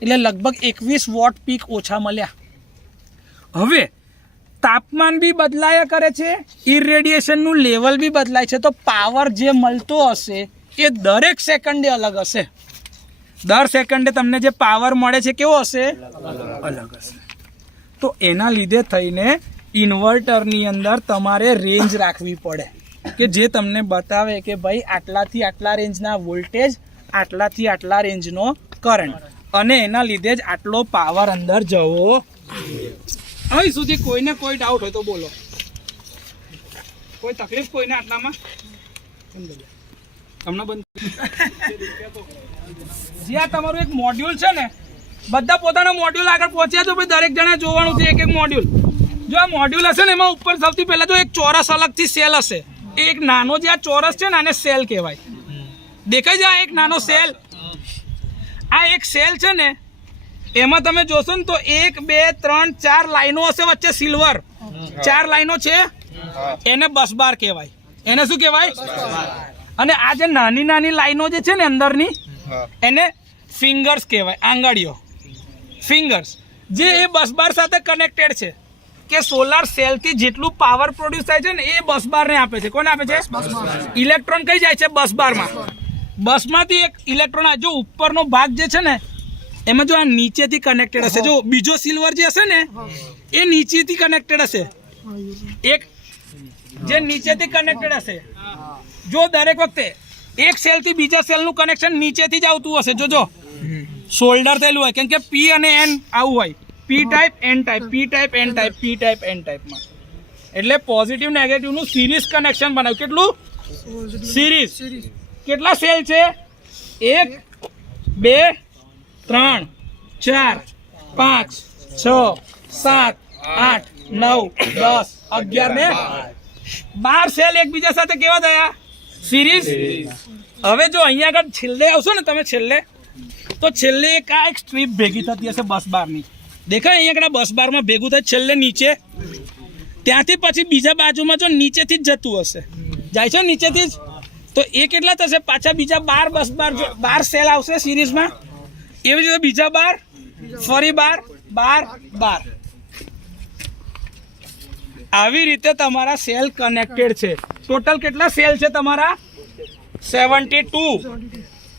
એટલે લગભગ 21 વોટ પીક ઓછા મળ્યા. હવે તાપમાન બી બદલાયા કરે છે, ઇરેડિયેશનનું લેવલ બી બદલાય છે, તો પાવર જે મળતો હશે એ દરેક સેકન્ડે અલગ હશે. દર સેકન્ડે તમને જે પાવર મળે છે કેવો હશે? અલગ હશે. તો એના લીધે થઈને ઇન્વર્ટરની અંદર તમારે રેન્જ રાખવી પડે કે જે તમને બતાવે કે ભાઈ આટલાથી આટલા રેન્જના વોલ્ટેજ, આટલાથી આટલા રેન્જનો કરંટ, અને એના લીધે જ આટલો પાવર અંદર જવો. અહીં સુધી કોઈને કોઈ ડાઉટ હોય તો બોલો. કોઈ તકલીફ કોઈને આટલામાં? તમને બંધ જે આ તમારું એક મોડ્યુલ છે ને, બધા પોતાના મોડ્યુલ આગળ પહોંચ્યા તો ભાઈ દરેક જણા જોવાનું છે એક એક મોડ્યુલ. જો આ મોડ્યુલ હશે ને એમાં ઉપર સૌથી પહેલા જો એક ચોરસ અલગથી સેલ હશે. એક નાનો જે આ ચોરસ છે ને આને સેલ કહેવાય. દેખાય છે આ એક નાનો સેલ? આ એક સેલ છે ને એમાં તમે જોશો ને તો 1 2 3 4 લાઈનો હશે વચ્ચે સિલ્વર 4 લાઈનો છે, એને બસ બાર કહેવાય. એને શું કહેવાય? અને આ જે નાની નાની લાઈનો જે છે ને અંદરની એને ફિંગર્સ કહેવાય, આંગળીઓ, ફિંગર્સ, જે એ બસ બાર સાથે કનેક્ટેડ છે કે સોલાર સેલથી જેટલું પાવર પ્રોડ્યુસ થાય છે ને એ બસ બારને આપે છે. કોને આપે છે? ઇલેક્ટ્રોન કઈ જાય છે? બસ બારમાં. બસમાંથી એક ઇલેક્ટ્રોન જો ઉપરનો ભાગ જે છે ને એમાં જો આ નીચેથી કનેક્ટેડ હશે, જો બીજો સિલ્વર જે હશે ને એ નીચેથી કનેક્ટેડ હશે, એક જે નીચેથી કનેક્ટેડ હશે. જો દરેક વખતે એક સેલથી બીજા સેલનું કનેક્શન નીચેથી જ આવતું હશે. જોજો શોલ્ડર થયેલું હોય, કેમ કે પી અને એન આવું હોય, P type N type, P type N type, P type એન ટાઈપમાં. એટલે પોઝિટિવ નેગેટિવનું સિરીઝ કનેક્શન બનાવ્યું. કેટલું? સિરીઝ. કેટલા સેલ છે? 1 2 3 4 5 6 7 8 9 10 11 ને 12 સેલ એકબીજા સાથે કેવા થયા? સિરીઝ. હવે જો અહીંયા આગળ છેલ્લે આવશો ને તમે, તો છેલ્લે એક આ એક સ્ટ્રીપ ભેગી થતી હશે બસ બારની. દેખાય અહીંયા આગળ બસ બારમાં ભેગું થાય છેલ્લે નીચે, ત્યાંથી પછી બીજા બાજુમાં જો નીચેથી જ જતું હશે, જાય છે નીચેથી જ, તો એ કેટલા થશે? પાછા બીજા 12 બસ બાર, 12 સેલ આવશે સિરીઝમાં. એવી રીતે બીજા 12, ફરી 12, 12. આવી રીતે તમારા સેલ કનેક્ટેડ છે. ટોટલ કેટલા સેલ છે તમારા? 72.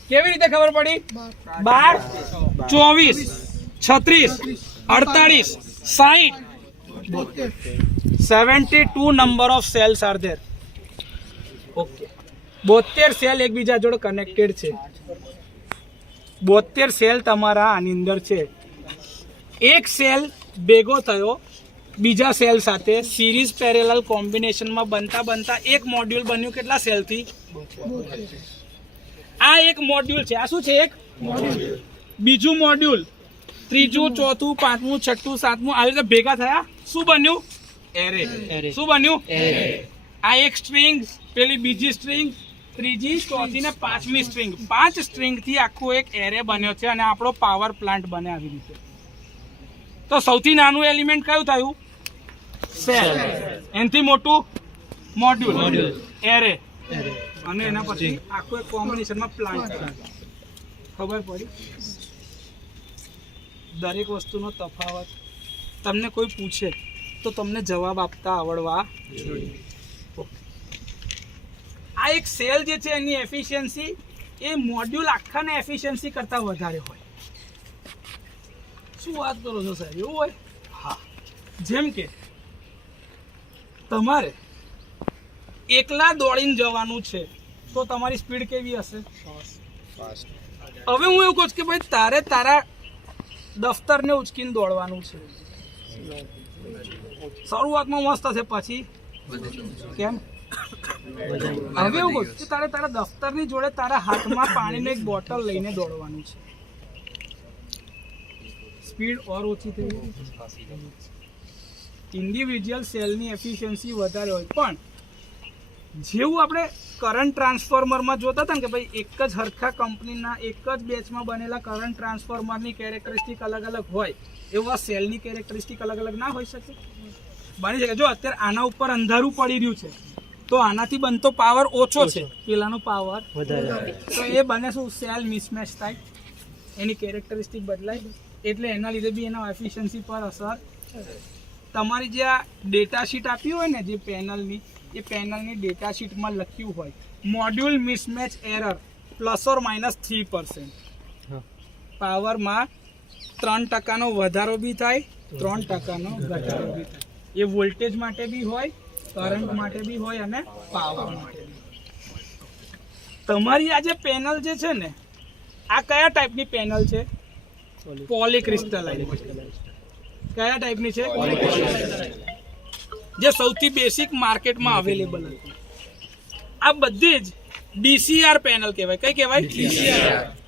કેવી રીતે ખબર પડી? 12, 24, 36, 48, 60, 72 number of cells are there. Okay, 72 cell એકબીજા જોડે કનેક્ટેડ છે. 72 સેલ તમારા આની અંદર છે. એક સેલ ભેગો થયો બીજા સેલ સાથે સિરીઝ પેરેલલ કોમ્બિનેશનમાં બનતા એક મોડ્યુલ બન્યું. કેટલા સેલથી? આ એક મોડ્યુલ છે. આ શું છે? એક મોડ્યુલ. બીજું મોડ્યુલ, ત્રીજું, ચોથું, પાંચમું, છઠ્ઠું, સાતમું, આવી રીતે ભેગા થયા. શું બન્યું? એરે. શું બન્યું? આ એક સ્ટ્રિંગ, પેલી બીજી સ્ટ્રિંગ, ત્રીજી, ચોથી ને પાંચમી સ્ટ્રિંગ. 5 સ્ટ્રિંગથી આખો એક એરે બન્યો છે અને આપણો પાવર પ્લાન્ટ બને આવી રીતે. તો સૌથી નાનું એલિમેન્ટ કયું થયું? સેલ. એનાથી મોટું મોડ્યુલ, એરે, અને એના પછી આખો એક કોમ્બિનેશનમાં પ્લાન્ટ. ખબર પડી? દરેક વસ્તુનો તફાવત તમને કોઈ પૂછે તો તમને જવાબ આપતા આવડવા જોઈએ. આ એક સેલ જે છે એની એફિશિયન્સી એ મોડ્યુલ આખાના એફિશિયન્સી કરતાં વધારે હોય. શું વાત કરો છો સાહેબ? એવું હોય? હા. જેમ કે તમારે એકલા દોડીને જવાનું છે તો તમારી સ્પીડ કેવી હશે? હવે હું એવું કહું છું કે ભાઈ તારે તારા દફતરને ઉચકીને દોડવાનું છે. શરૂઆતમાં મસ્ત હશે, પછી કેમ? હવે એવું કહું કે તારે તારા દફતરની જોડે તારા હાથમાં પાણીની એક બોટલ લઈને દોડવાનું છે. સ્પીડ ઓર ઓછી થઈ ગઈ. ઇન્ડિવિજ્યુઅલ સેલની એફિશિયન્સી વધારે હોય, પણ જેવું આપણે કરંટ ટ્રાન્સફોર્મરમાં જોતા હતા ને કે ભાઈ એક જ હરખા કંપનીના એક જ બેચમાં બનેલા કરંટ ટ્રાન્સફોર્મરની કેરેક્ટરિસ્ટિક અલગ અલગ હોય, એવા સેલની કેરેક્ટરિસ્ટિક અલગ અલગ ના હોઈ શકે? બની શકે. જો અત્યારે આના ઉપર અંધારું પડી રહ્યું છે તો આનાથી બનતો પાવર ઓછો છે, પેલાનો પાવર વધારે, તો એ બને શું? સેલ મિસમેચ થાય, એની કેરેક્ટરિસ્ટિક બદલાય, એટલે એના લીધે બી એના એફિશિયન્સી પર અસર. તમારી જે આ ડેટા શીટ આપી હોય ને જે પેનલની, એ પેનલની ડેટા શીટમાં લખ્યું હોય મોડ્યુલ મિસમેચ એરર ±3%. પાવરમાં 3% વધારો બી થાય, 3% ઘટાડો બી થાય. એ વોલ્ટેજ માટે બી હોય, કરંટ માટે બી હોય અને પાવર માટે બી. તમારી આ જે પેનલ જે છે ને, આ કયા ટાઈપની પેનલ છે? પોલીક્રિસ્ટલાઇન. કયા ટાઈપની છે? જે સૌથી બેસિક માર્કેટમાં અવેલેબલ હતી. આ બધી જ ડીસીઆર પેનલ કહેવાય. કઈ કહેવાય?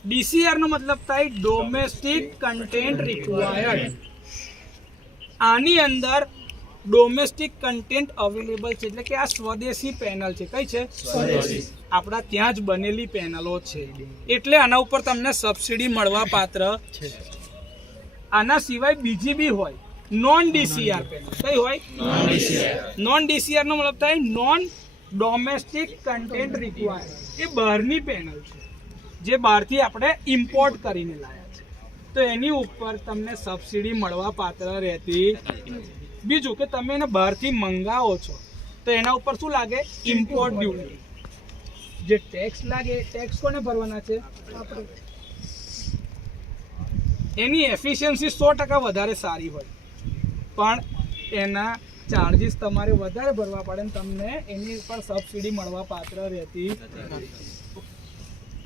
ડીસીઆર નો મતલબ થાય ડોમેસ્ટિક કન્ટેન્ટ રિક્વાયર્ડ. આની અંદર ડોમેસ્ટિક કન્ટેન્ટ અવેલેબલ છે, એટલે કે આ સ્વદેશી પેનલ છે. કઈ છે? સ્વદેશી. આપણા ત્યાં જ બનેલી પેનલો છે, એટલે આના ઉપર તમને સબસિડી મળવા પાત્ર છે. આના સિવાય બીજી બી હોય નોન ડીસીઆર પેનલ. કઈ હોય? નોન ડીસીઆર નો મતલબ થાય નોન ડોમેસ્ટિક કન્ટેન્ટ રિક્વાયર્ડ. એ બહારની પેનલ છે, જે બહારથી આપણે ઇમ્પોર્ટ કરીને લાવ્યા છે, તો એની ઉપર તમને સબસિડી મળવા પાત્ર રહેતી. બીજું કે તમે એને બહારથી મંગાવો છો તો એના ઉપર શું લાગે? Import duty. જે ટેક્સ લાગે એ ટેક્સ કોને ભરવાના છે? આપણે. એની એફિશિયન્સી 100% વધારે સારી હોય, પણ એના ચાર્જીસ તમારે વધારે ભરવા પડે ને તમને એની ઉપર સબસિડી મળવા પાત્ર રહેતી.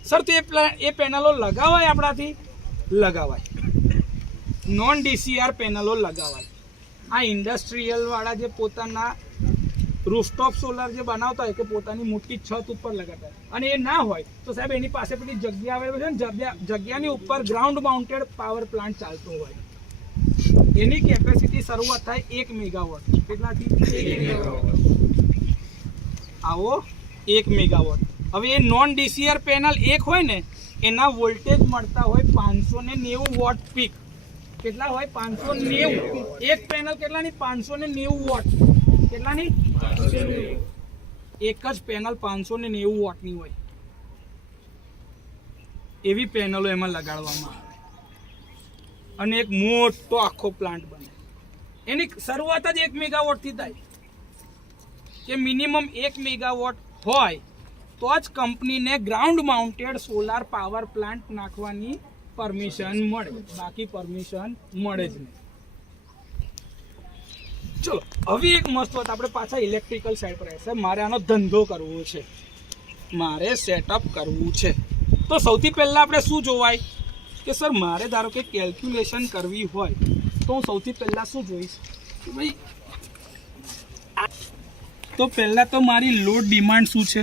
સર તો એ પેનલો લગાવાય આપણાથી? લગાવાય. નોન ડીસીઆર પેનલો લગાવાય. આ ઇન્ડસ્ટ્રીયલ વાળા જે પોતાના રૂફટોપ સોલર જે બનાવતા હોય કે પોતાની મોટી છત ઉપર લગાડતા હોય, અને એ ના હોય તો સાહેબ એની પાસે પેલી જગ્યા આવેલી છે ને, જગ્યાની ઉપર ગ્રાઉન્ડ માઉન્ટેડ પાવર પ્લાન્ટ ચાલતો હોય. એની કેપેસિટી શરૂઆત થાય 1 મેગાવોટ. કેટલાથી? 1 મેગાવોટ. આવો 1 મેગાવોટ. હવે એ નોન ડીસીઆર પેનલ એક હોય ને, એના વોલ્ટેજ મળતા હોય 590 વોટ પીક. કેટલા હોય? 590. એક પેનલ કેટલાની? 590 વોટ. કેટલાની? એક જ પેનલ 590 વોટની હોય. એવી પેનલો એમાં લગાડવામાં આવે અને એક મોટો આખો પ્લાન્ટ બને. એની શરૂઆત જ 1 મેગાવોટથી થાય. કે મિનિમમ 1 મેગાવોટ હોય તો જ કંપનીને ground mounted solar power plant નાખવાની પરમિશન મળે, બાકી પરમિશન મળે જ નહીં. ચલો હવે એક મસ્ત વાત, આપણે પાછા ઇલેક્ટ્રિકલ સાઈડ પર આવે. મારે આનો ધંધો કરવો છે, મારે સેટઅપ કરવું છે, તો સૌથી પહેલાં આપણે શું જોવાય કે સર મારે ધારો કે કેલ્ક્યુલેશન કરવી હોય તો હું સૌથી પહેલાં શું જોઈશ કે ભાઈ, તો પહેલાં તો મારી લોડ ડિમાન્ડ શું છે?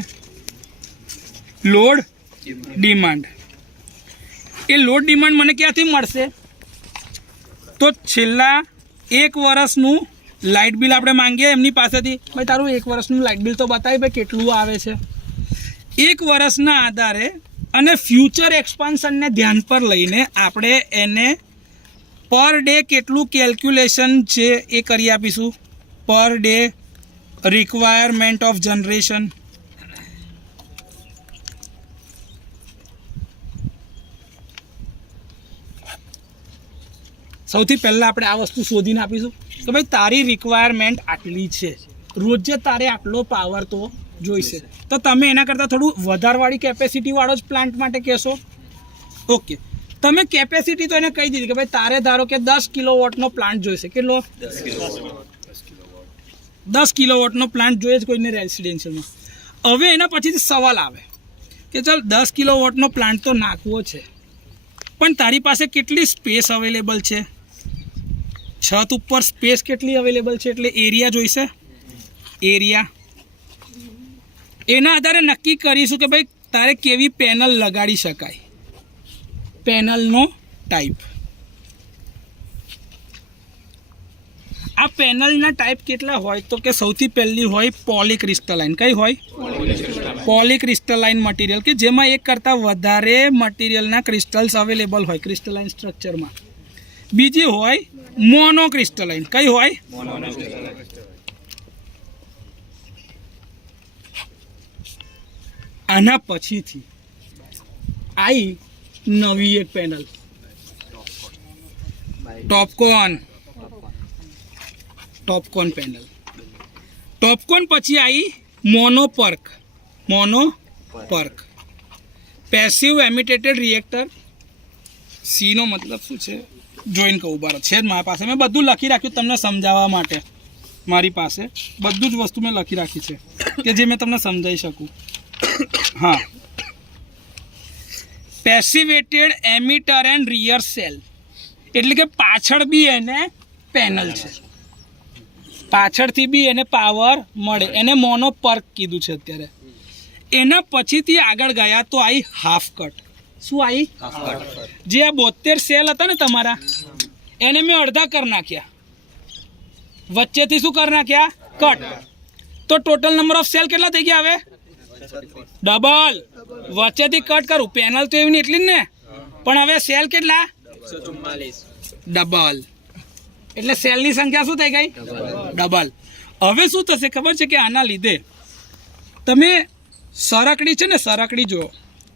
Load demand. એ લોડ ડિમાન્ડ મને ક્યાંથી મળશે? તો છેલ્લા 1 વર્ષનું લાઇટ બિલ આપણે માંગીએ એમની પાસેથી. ભાઈ તારું 1 વર્ષનું લાઇટ બિલ તો બતાવી ભાઈ કેટલું આવે છે. 1 વર્ષના આધારે અને ફ્યુચર એક્સપાન્શનને ધ્યાન પર લઈને આપણે એને પર ડે કેટલું કેલ્ક્યુલેશન છે એ કરી આપીશું. Per day requirement of generation. સૌથી પહેલાં આપણે આ વસ્તુ શોધીને આપીશું કે ભાઈ તારી રિક્વાયરમેન્ટ આટલી છે, રોજે તારે આટલો પાવર તો જોઈશે. તો તમે એના કરતાં થોડું વધારવાળી કેપેસિટીવાળો જ પ્લાન્ટ માટે કહેશો. ઓકે, તમે કેપેસિટી તો એને કહી દીધી કે ભાઈ તારે ધારો કે 10 કિલોવોટનો પ્લાન્ટ જોઈશે. કેટલો? 10 કિલોવોટનો પ્લાન્ટ જોઈએ જ કોઈને રેસિડેન્શિયલમાં. હવે એના પછીથી સવાલ આવે કે ચાલ 10 કિલોવોટનો પ્લાન્ટ તો નાખવો છે, પણ તારી પાસે કેટલી સ્પેસ અવેલેબલ છે? છત ઉપર સ્પેસ કેટલી અવેલેબલ છે? એટલે એરિયા જોઈશે. એરિયા એના આધારે નક્કી કરીશું કે ભાઈ તારે કેવી પેનલ લગાડી શકાય. પેનલનો ટાઈપ. આ પેનલના ટાઈપ કેટલા હોય તો કે સૌથી પહેલી હોય પોલીક્રિસ્ટલાઇન. કઈ હોય? પોલીક્રિસ્ટલાઇન મટીરિયલ, કે જેમાં એક કરતાં વધારે મટીરિયલના ક્રિસ્ટલ્સ અવેલેબલ હોય ક્રિસ્ટલાઇન સ્ટ્રક્ચરમાં. બીજી હોય મોનોક્રિસ્ટલાઇન. કઈ હોય? આના પછીથી આવી નવી એક પેનલ ટોપકોન પેનલ. ટોપકોન પછી આવી mono PERC. Passive emitted reactor. C નો મતલબ શું છે જોઈને કહું. બરાબર છે જ મારી પાસે, મેં બધું લખી રાખ્યું તમને સમજાવવા માટે. મારી પાસે બધું જ વસ્તુ મેં લખી રાખી છે કે જે મેં તમને સમજાવી શકું. હા, પેસિવેટેડ એમિટર એન્ડ રિયર સેલ, એટલે કે પાછળ બી એને પેનલ છે, પાછળથી બી એને પાવર મળે. એને મોનોપર્ક કીધું છે અત્યારે. એના પછીથી આગળ ગયા તો આવી હાફ કટ. શું આવી? જે આ 72 સેલ હતા ને તમારા, એને મેં અડધા કરી નાખ્યા, વચ્ચેથી શું કરી નાખ્યા? કટ. તો ટોટલ નંબર ઓફ સેલ કેટલા થઈ ગયા? હવે ડબલ. વચ્ચેથી કટ કરું, પેનલ તો એવી એટલી જ ને, પણ હવે સેલ કેટલા? ડબલ. એટલે સેલની સંખ્યા શું થઈ ગઈ? ડબલ. હવે શું થશે ખબર છે કે આના લીધે તમે સરકડી છે ને, સરકડી જો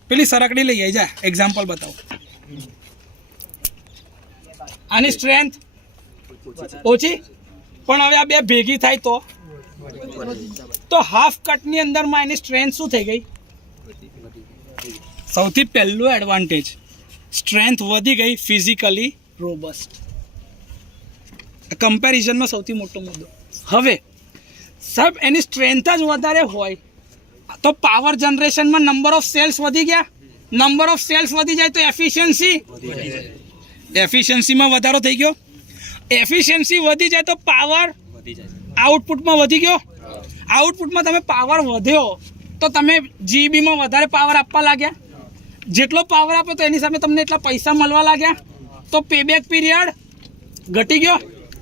પેલી સરકડી લઈ આવી જા, એક્ઝામ્પલ બતાવો. આની સ્ટ્રેન્થ ઓછી, પણ હવે આ બે ભેગી થાય તો હાફ કટની અંદરમાં એની સ્ટ્રેન્થ શું થઈ ગઈ? સૌથી પહેલું એડવાન્ટેજ, સ્ટ્રેન્થ વધી ગઈ, ફિઝિકલી રોબસ્ટ. કમ્પેરિઝનમાં સૌથી મોટો મુદ્દો. હવે સાહેબ એની સ્ટ્રેન્થ જ વધારે હોય તો પાવર જનરેશનમાં નંબર ઓફ સેલ્સ વધી ગયા. નંબર ઓફ સેલ્સ વધી જાય તો એફિશિયન્સીમાં વધારો થઈ ગયો. એફિશિયન્સી વધી જાય તો પાવર આઉટપુટમાં વધી ગયો. આઉટપુટમાં તમે પાવર વધ્યો તો તમે જીબીમાં વધારે પાવર આપવા લાગ્યા. જેટલો પાવર આપો તો એની સામે તમને એટલા પૈસા મળવા લાગ્યા. તો પેબેક પીરિયડ ઘટી ગયો,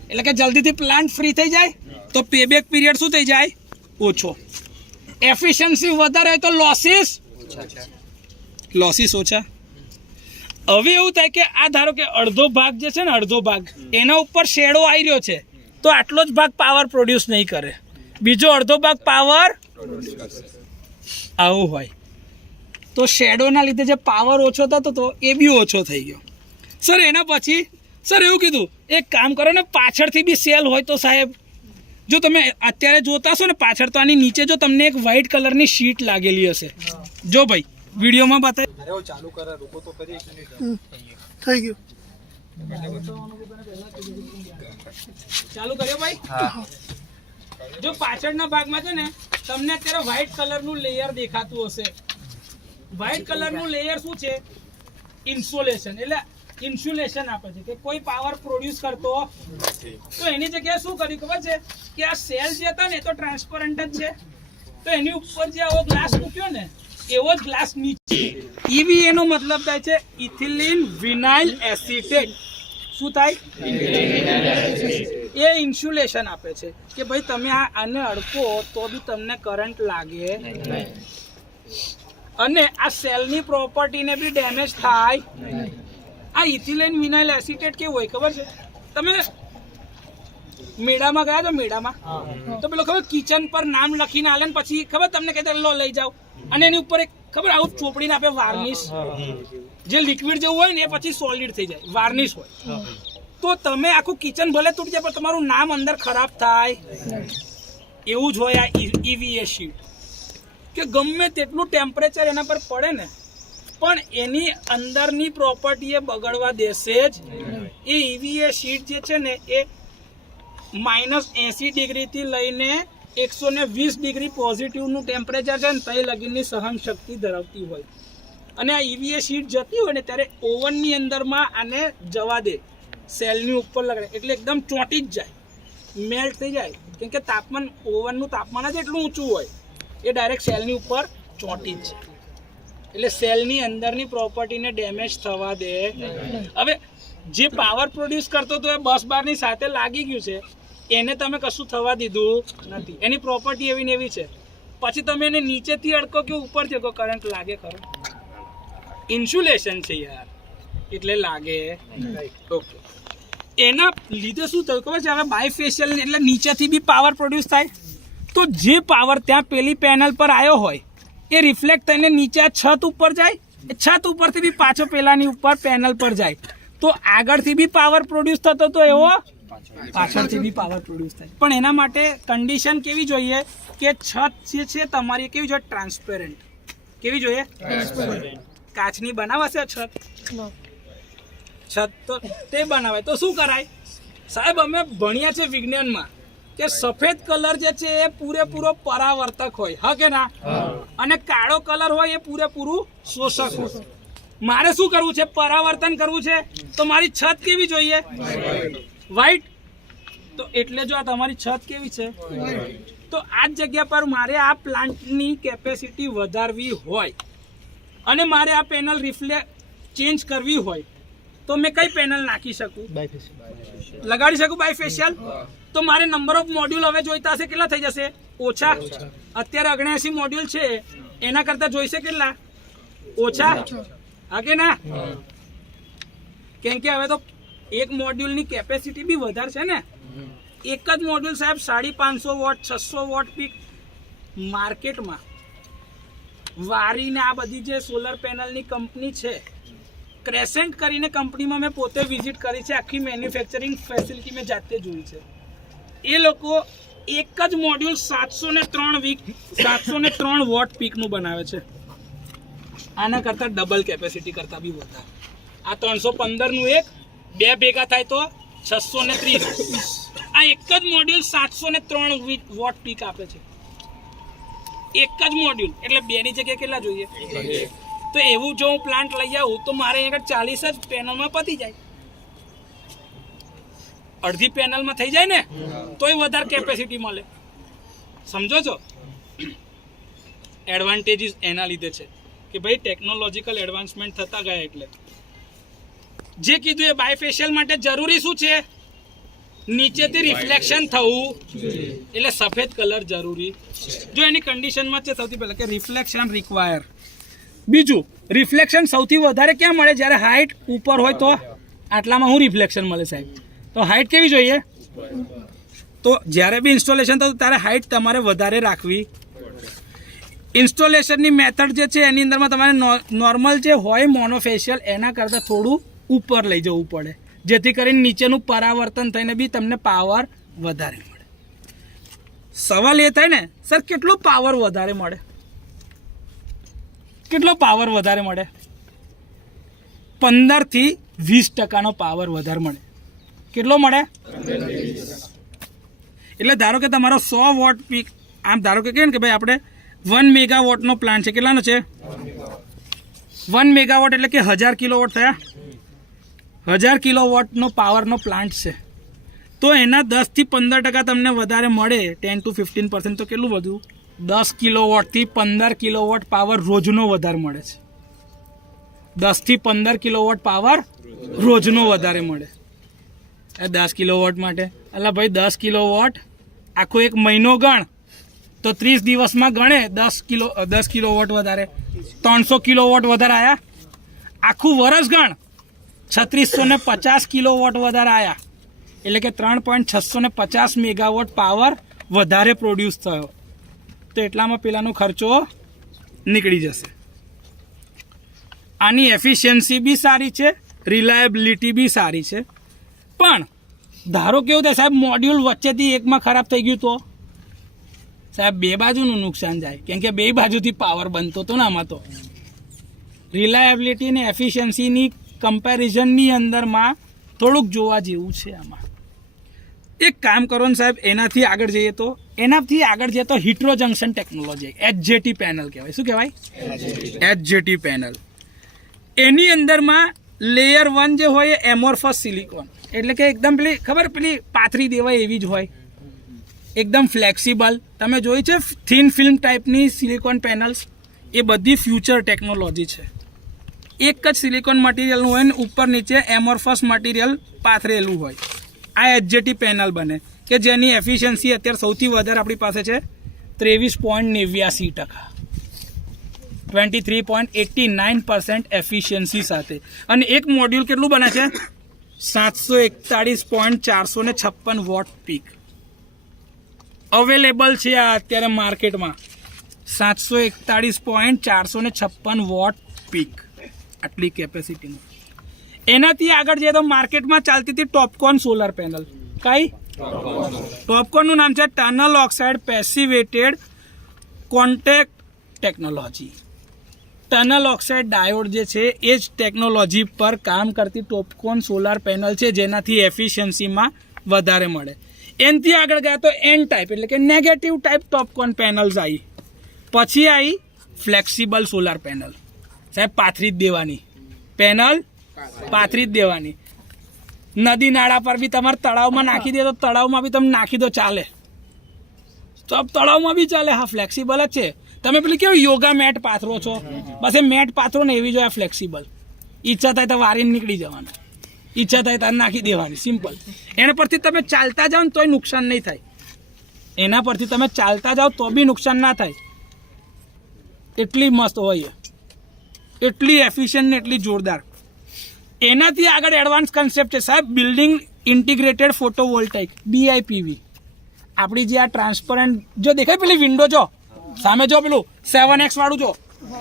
એટલે કે જલ્દીથી પ્લાન્ટ ફ્રી થઈ જાય તો પેબેક પીરિયડ શું થઈ જાય? ઓછો. એફિશિયન્સી વધારે હોય તો લોસીસ ઓછા. હવે એવું થાય કે આ ધારો કે અડધો ભાગ જે છે ને, અડધો ભાગ એના ઉપર શેડો આવી રહ્યો છે તો આટલો જ ભાગ પાવર પ્રોડ્યુસ નહીં કરે, બીજો અડધો ભાગ પાવર આવું હોય. તો શેડોના લીધે જે પાવર ઓછો થતો તો એ બી ઓછો થઈ ગયો. સર એના પછી સર એવું કીધું એક કામ કરો ને, પાછળથી બી સેલ હોય તો સાહેબ જો તમે અત્યારે જોતા હશો ને પાછળ, તો આની નીચે જો તમને એક વ્હાઇટ કલરની શીટ લાગેલી હશે. જો ભાઈ વિડીયોમાં બતાવી ચાલુ કરે, રોકો તો કરી થઈ ગયું. ચાલુ કર્યો ભાઈ. જો પાછળના ભાગમાં છે ને તમને અત્યારે વ્હાઇટ કલરનું લેયર દેખાતું હશે. વ્હાઇટ કલરનું લેયર શું છે? ઇન્સ્યુલેશન. એટલે ઇન્સ્યુલેશન આપે છે કે કોઈ પાવર પ્રોડ્યુસ કરતો. તો એની જગ્યાએ શું કર્યું ખબર છે કે આ સેલ જે હતા ને એ તો ટ્રાન્સપરન્ટ જ છે, તો એની ઉપર જે આવો ગ્લાસ મૂક્યો ને એવો જ ગ્લાસ નીચે ઈવી, એનો મતલબ થાય છે ઇથિલિન વિનાઇલ એસિટેટ. શું થાય? એ ઇન્સ્યુલેશન આપે છે કે ભાઈ તમે આને અડકો તો બી તમને કરંટ લાગે અને આ સેલની પ્રોપર્ટીને બી ડેમેજ થાય. આ ઇથિલિન વિનાઇલ એસિટેટ કેવું હોય ખબર છે? તમે મેળામાં ગયા તો મેળામાં તો પેલો ખબર કિચન પર નામ લખીને આલે ને પછી ખબર તમને કહેતા લો લઈ જાઓ, અને એની ઉપર એક ખબર આવું ચોપડીને આપે વાર્નિશ, જે લિક્વિડ જેવું હોય ને એ પછી સોલિડ થઈ જાય, વાર્નિશ હોય. તો તમે આખું કિચન ભલે તૂટી જાય પણ તમારું નામ અંદર ખરાબ થાય. એવું જ હોય આ ઈવીએ શીટ, કે ગમે તેટલું ટેમ્પરેચર એના પર પડે ને પણ એની અંદરની પ્રોપર્ટી એ બગડવા દેશે જ. એ ઈવીએ શીટ જે છે ને એ -80 ડિગ્રીથી લઈને 120 ડિગ્રી પોઝિટિવનું ટેમ્પરેચર છે ને તઈ લગીની સહન શક્તિ ધરાવતી હોય. અને આ ઈવીએ શીટ જતી હોય ને ત્યારે ઓવનની અંદરમાં આને જવા દે, સેલની ઉપર લગાડે એટલે એકદમ ચોંટી જ જાય, મેલ્ટ થઈ જાય. કેમ કે તાપમાન, ઓવનનું તાપમાન જ એટલું ઊંચું હોય, એ ડાયરેક્ટ સેલની ઉપર ચોંટી જ જાય. એટલે સેલની અંદરની પ્રોપર્ટીને ડેમેજ થવા દે. હવે જે પાવર પ્રોડ્યુસ કરતો તો એ 10 બારની સાથે લાગી ગયું છે એને તમે કશું થવા દીધું નથી, એની પ્રોપર્ટી એવી ને એવી છે. પછી તમે એને નીચેથી અડકો કે ઉપરથી અડકો, કરંટ લાગે ખરો? ઇન્સ્યુલેશન છે યાર, એટલે લાગે. ઓકે, એના લીધે શું થયું ખબર છે? હવે બાયફેશિયલ એટલે નીચેથી બી પાવર પ્રોડ્યુસ થાય, તો જે પાવર ત્યાં પેલી પેનલ પર આવ્યો હોય એ રિફ્લેક્ટ થઈને નીચે આ છત ઉપર જાય, એ છત ઉપરથી બી પાછો પેલાની ઉપર પેનલ પર જાય, તો આગળથી બી પાવર પ્રોડ્યુસ થતો તો એવો પાછળથી બી પાવર પ્રોડ્યુસ થાય. પણ એના માટે કન્ડિશન કેવી જોઈએ કે છત જે છે તમારી કેવી જોઈએ? ટ્રાન્સપેરન્ટ. કેવી જોઈએ? કાચની બનાવાશે છત? છત તો તે બનાવાય. તો શું કરાય સાહેબ? અમે ભણ્યા છે વિજ્ઞાનમાં કે સફેદ કલર જે છે એ પૂરેપૂરો પરાવર્તક હોય, હા કે ના? અને કાળો કલર હોય એ પૂરેપૂરું શોષક હોય. મારે શું કરવું છે? પરાવર્તન કરવું છે, તો મારી છત કેવી જોઈએ? વ્હાઈટ. તો એટલે જો આ તમારી છત કેવી છે, તો આ જ જગ્યા પર મારે આ પ્લાન્ટની કેપેસિટી વધારવી હોય અને મારે આ પેનલ ચેન્જ કરવી હોય, તો મેં કઈ પેનલ નાખી શકું? લગાડી શકું બાયફેશિયલ. તો મારે નંબર ઓફ મોડ્યુલ હવે જોઈતા હશે, કેટલા થઈ જશે? ઓછા. અત્યારે 79 મોડ્યુલ છે, એના કરતા જોઈશે કેટલા? ઓછા. હા કે ના? કેમ કે હવે તો એક મોડ્યુલની કેપેસિટી બી વધારે છે ને. એક જ મોડ્યુલ સાહેબ 550 વોટ 600 વોટ પીક માર્કેટમાં વારીને આ બધી જે સોલર પેનલની કંપની છે, ક્રેસેન્ટ કરીને કંપનીમાં મેં પોતે વિઝિટ કરી છે, આખી મેન્યુફેક્ચરિંગ ફેસિલિટી મેં જાતે જોઈ છે. એ લોકો એક જ મોડ્યુલ 703 વોટ પીકનું બનાવે છે. આના કરતાં ડબલ કેપેસિટી કરતાં બી વધારે. આ 315નું એક બે ભેગા થાય તો 630. આ એક જ મોડ્યુલ 703 વોટ પીક આપે છે. એક જ મોડ્યુલ, એટલે બેની જગ્યાએ કેટલા જોઈએ? તો એવું જો હું પ્લાન્ટ લઈ આવું તો મારે અહીંયા 40 જ પેનલમાં પતી જાય. અડધી પેનલમાં થઈ જાય ને, તોય વધારે કેપેસિટી મળે. સમજો છો? એડવાન્ટેજીસ એના લીધે છે કે ભાઈ ટેકનોલોજીકલ એડવાન્સમેન્ટ થતા ગયા. એટલે જે કીધું એ બાયફેશિયલ માટે જરૂરી શું છે? નીચેથી રિફ્લેક્શન થવું, એટલે સફેદ કલર જરૂરી. જો એની કન્ડિશનમાં છે સૌથી પહેલા કે રિફ્લેક્શન રિક્વાયર. બીજું, રિફ્લેક્શન સૌથી વધારે ક્યાં મળે? જ્યારે હાઇટ ઉપર હોય તો. આટલામાં હું રિફ્લેક્શન મળે સાહેબ? તો હાઇટ કેવી જોઈએ? તો જ્યારે બી ઇન્સ્ટોલેશન થતું ત્યારે હાઇટ તમારે વધારે રાખવી. ઇન્સ્ટોલેશનની મેથડ જે છે એની અંદરમાં તમારે નોર્મલ જે હોય મોનોફેશિયલ એના કરતાં થોડું ઉપર લઈ જવું પડે, જેથી કરીને નીચેનું પરાવર્તન થઈને બી તમને પાવર વધારે મળે. સવાલ એ થાય ને સર કેટલો પાવર વધારે મળે? કેટલો પાવર વધારે મળે? 15 થી 20% પાવર વધારે મળે. કેટલો મળે? એટલે ધારો કે તમારો 100 વોટ પીક, આમ ધારો કે કહે કે ભાઈ આપણે 1 મેગાવોટનો પ્લાન્ટ છે. કેટલાનો છે? 1 મેગાવોટ એટલે કે 1000 કિલોવોટ થયા. 1000 કિલોવોટનો પાવરનો પ્લાન્ટ છે, તો એના 10 થી 15% તમને વધારે મળે, 10 to 15%. તો કેટલું બધું? 10 કિલોવોટથી 15 કિલોવોટ પાવર રોજનો વધારે મળે છે. 10 થી 15 કિલોવોટ પાવર રોજનો વધારે મળે. 10 કિલોવોટ માટે એટલે ભાઈ 10 કિલોવોટ આખો એક મહિનો ગણ તો 30 દિવસમાં ગણે 10 કિલોવોટ વધારે, 300 કિલોવોટ વધારે આવ્યા. આખું વર્ષ ગણ 3650 કિલોવોટ વધારે આવ્યા, એટલે કે 3.650 મેગાવોટ પાવર વધારે પ્રોડ્યુસ થયો. તો એટલામાં પેલાનો ખર્ચો નીકળી જશે. આની એફિશિયન્સી બી સારી છે, રિલાયબિલિટી બી સારી છે. પણ ધારો કેવું થાય સાહેબ, મોડ્યુલ વચ્ચેથી એકમાં ખરાબ થઈ ગયું તો સાહેબ બે બાજુનું નુકસાન જાય, કેમ કે બે બાજુથી પાવર બનતો હતો ને. આમાં તો રિલાયબિલિટી અને એફિશિયન્સીની કમ્પેરિઝનની અંદરમાં થોડુંક જોવા જેવું છે. આમાં એક કામ કરો ને સાહેબ, એનાથી આગળ જઈએ તો hetero junction technology, HJT panel કહેવાય. શું કહેવાય? HJT panel. એની અંદરમાં લેયર 1 જે હોય એ એમોર્ફસ સિલિકોન, એટલે કે એકદમ પેલી પાથરી દેવાય એવી જ હોય, એકદમ ફ્લેક્સિબલ. તમે જોઈ છે થિન ફિલ્મ ટાઈપની સિલિકોન પેનલ્સ? એ બધી ફ્યુચર ટેકનોલોજી છે. એક જ સિલિકોન મટીરિયલનું હોય ને ઉપર નીચે એમોર્ફસ મટીરિયલ પાથરેલું હોય. આ HJT પેનલ બને. કે જેની એફિશિયન્સી અત્યારે સૌથી વધારે આપણી પાસે છે 23.89%, 23.89% એફિશિયન્સી સાથે. અને એક મોડ્યુલ કેટલું બને છે? 741.456 વોટ પીક અવેલેબલ છે આ અત્યારે માર્કેટમાં. 741.456 વોટ પીક આટલી કેપેસિટીનું. એનાથી આગળ જઈએ તો માર્કેટમાં ચાલતી હતી ટોપકોન સોલર પેનલ. કઈ? ટોપકોનનું નામ છે tunnel oxide passivated contact technology. Tunnel oxide diode જે છે એ જ ટેકનોલોજી પર કામ કરતી ટોપકોન સોલાર પેનલ છે, જેનાથી એફિશિયન્સીમાં વધારે મળે. એનાથી આગળ ગયા તો એન ટાઈપ એટલે કે નેગેટિવ ટાઈપ ટોપકોન પેનલ્સ આવી. પછી આવી ફ્લેક્સિબલ સોલાર પેનલ. સાહેબ પાથરી જ દેવાની પેનલ, પાથરી જ દેવાની. નદી નાળા પર બી તમારે તળાવમાં નાખી દે તો તળાવમાં બી તમે નાખી દો ચાલે, તો તળાવમાં બી ચાલે. હા, ફ્લેક્સિબલ જ છે. તમે પેલી કેવું યોગા મેટ પાથરો છો, બસ એ મેટ પાથરો ને એવી જોઈએ ફ્લેક્સિબલ. ઈચ્છા થાય તો વારીને નીકળી જવાનું, ઈચ્છા થાય તો નાખી દેવાની, સિમ્પલ. એના પરથી તમે ચાલતા જાઓ ને તોય નુકસાન નહીં થાય. એના પરથી તમે ચાલતા જાઓ તો બી નુકસાન ના થાય. એટલી મસ્ત હોય, એટલી એફિશિયન્ટ ને એટલી જોરદાર. એનાથી આગળ એડવાન્સ કન્સેપ્ટ છે સાહેબ, બિલ્ડિંગ ઇન્ટિગ્રેટેડ ફોટોવોલ્ટાઇક, BIPV. આપણી જે આ ટ્રાન્સપરન્ટ જો દેખાય પેલી વિન્ડો જો સામે જો પેલું 7X વાળું જો,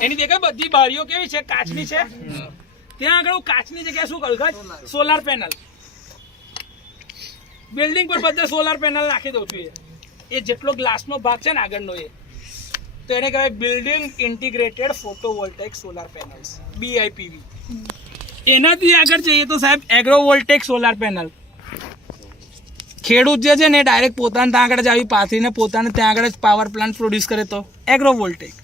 એની દેખાય બધી બારીઓ કેવી છે? કાચની છે. ત્યાં આગળ કાચની જગ્યાએ શું કર્યું? Solar panel. બિલ્ડિંગ પર બધે સોલાર પેનલ નાખી દઉં છું. એ જેટલો ગ્લાસનો ભાગ છે ને આગળનો એ, તો એને કહેવાય building integrated photovoltaic solar panels, BIPV. એનાથી આગળ જઈએ તો સાહેબ એગ્રોવોલ્ટેક સોલાર પેનલ. ખેડૂત જે છે ને ડાયરેક્ટ પોતાને ત્યાં આગળ જ આવી પાથરીને પોતાને ત્યાં આગળ જ પાવર પ્લાન્ટ પ્રોડ્યુસ કરે તો એગ્રોવોલ્ટેક.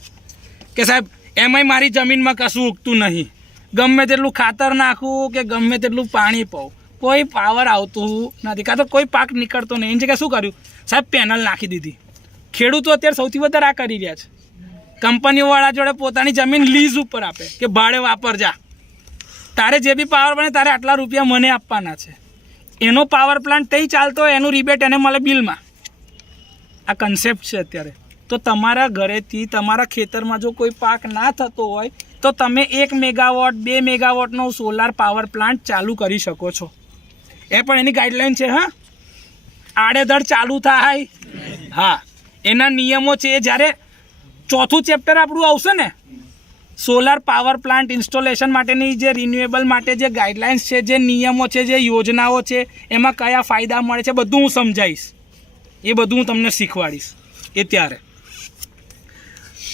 કે સાહેબ એમાંય મારી જમીનમાં કશું ઉગતું નહીં, ગમે તેટલું ખાતર નાખવું કે ગમે તેટલું પાણી પાવું, કોઈ પાવર આવતું નથી, કાં તો કોઈ પાક નીકળતો નહીં. એની જગ્યાએ શું કર્યું સાહેબ? પેનલ નાખી દીધી. ખેડૂતો અત્યારે સૌથી વધારે આ કરી રહ્યા છે. કંપનીઓવાળા જોડે પોતાની જમીન લીઝ ઉપર આપે કે ભાડે વાપરજા, તારે જે બી પાવર બને તારે આટલા રૂપિયા મને આપવાના છે. એનો પાવર પ્લાન્ટ તઈ ચાલતો હોય, એનું રિબેટ એને મળે બિલમાં. આ કન્સેપ્ટ છે અત્યારે. તો તમારા ઘરેથી તમારા ખેતરમાં જો કોઈ પાક ના થતો હોય તો તમે 1 મેગાવોટ 2 મેગાવોટનો સોલાર પાવર પ્લાન્ટ ચાલુ કરી શકો છો. એ પણ એની ગાઈડલાઈન છે. હા, આડેધડ ચાલુ થાય. હા, એના નિયમો છે. જ્યારે 4થું ચેપ્ટર આપણું આવશે ને, સોલાર પાવર પ્લાન્ટ ઇન્સ્ટોલેશન માટેની જે રિન્યુએબલ માટે જે ગાઈડલાઇન્સ છે, જે નિયમો છે, જે યોજનાઓ છે, એમાં કયા ફાયદા મળે છે, બધું હું સમજાવીશ. એ બધું હું તમને શીખવાડીશ એ ત્યારે.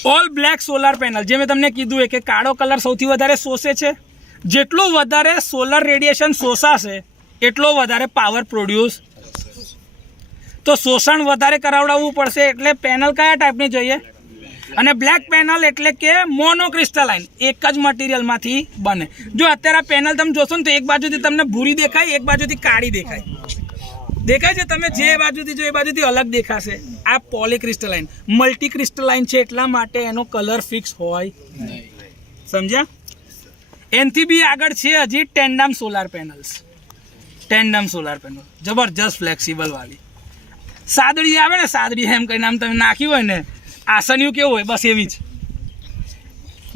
ઓલ બ્લેક સોલાર પેનલ, જે મેં તમને કીધું કે કાળો કલર સૌથી વધારે શોષે છે. જેટલું વધારે સોલર રેડિયેશન શોષાશે એટલો વધારે પાવર પ્રોડ્યુસ. તો શોષણ વધારે કરાવડાવવું પડશે. એટલે પેનલ કયા ટાઈપની જોઈએ? અને બ્લેક પેનલ એટલે કે મોનોક્રિસ્ટલાઇન, એક જ મટીરિયલમાંથી બને. જો અત્યારે આ પેનલ તમે જોશો ને તો એક બાજુથી તમને ભૂરી દેખાય, એક બાજુથી કાળી દેખાય. દેખાય છે? તમે જે બાજુથી જો એ બાજુથી અલગ દેખાશે. આ પોલીક્રિસ્ટલાઇન, મલ્ટી ક્રિસ્ટલાઇન છે, એટલા માટે એનો કલર ફિક્સ હોય. સમજ્યા? એનથી બી આગળ છે હજી tandem solar panels. Tandem solar panel જબરજસ્ત ફ્લેક્સિબલ વાળી. સાદડી આવે ને, સાદડી એમ કરીને આમ તમે નાખ્યું હોય ને, આસનિયું કેવું હોય બસ એવી જ.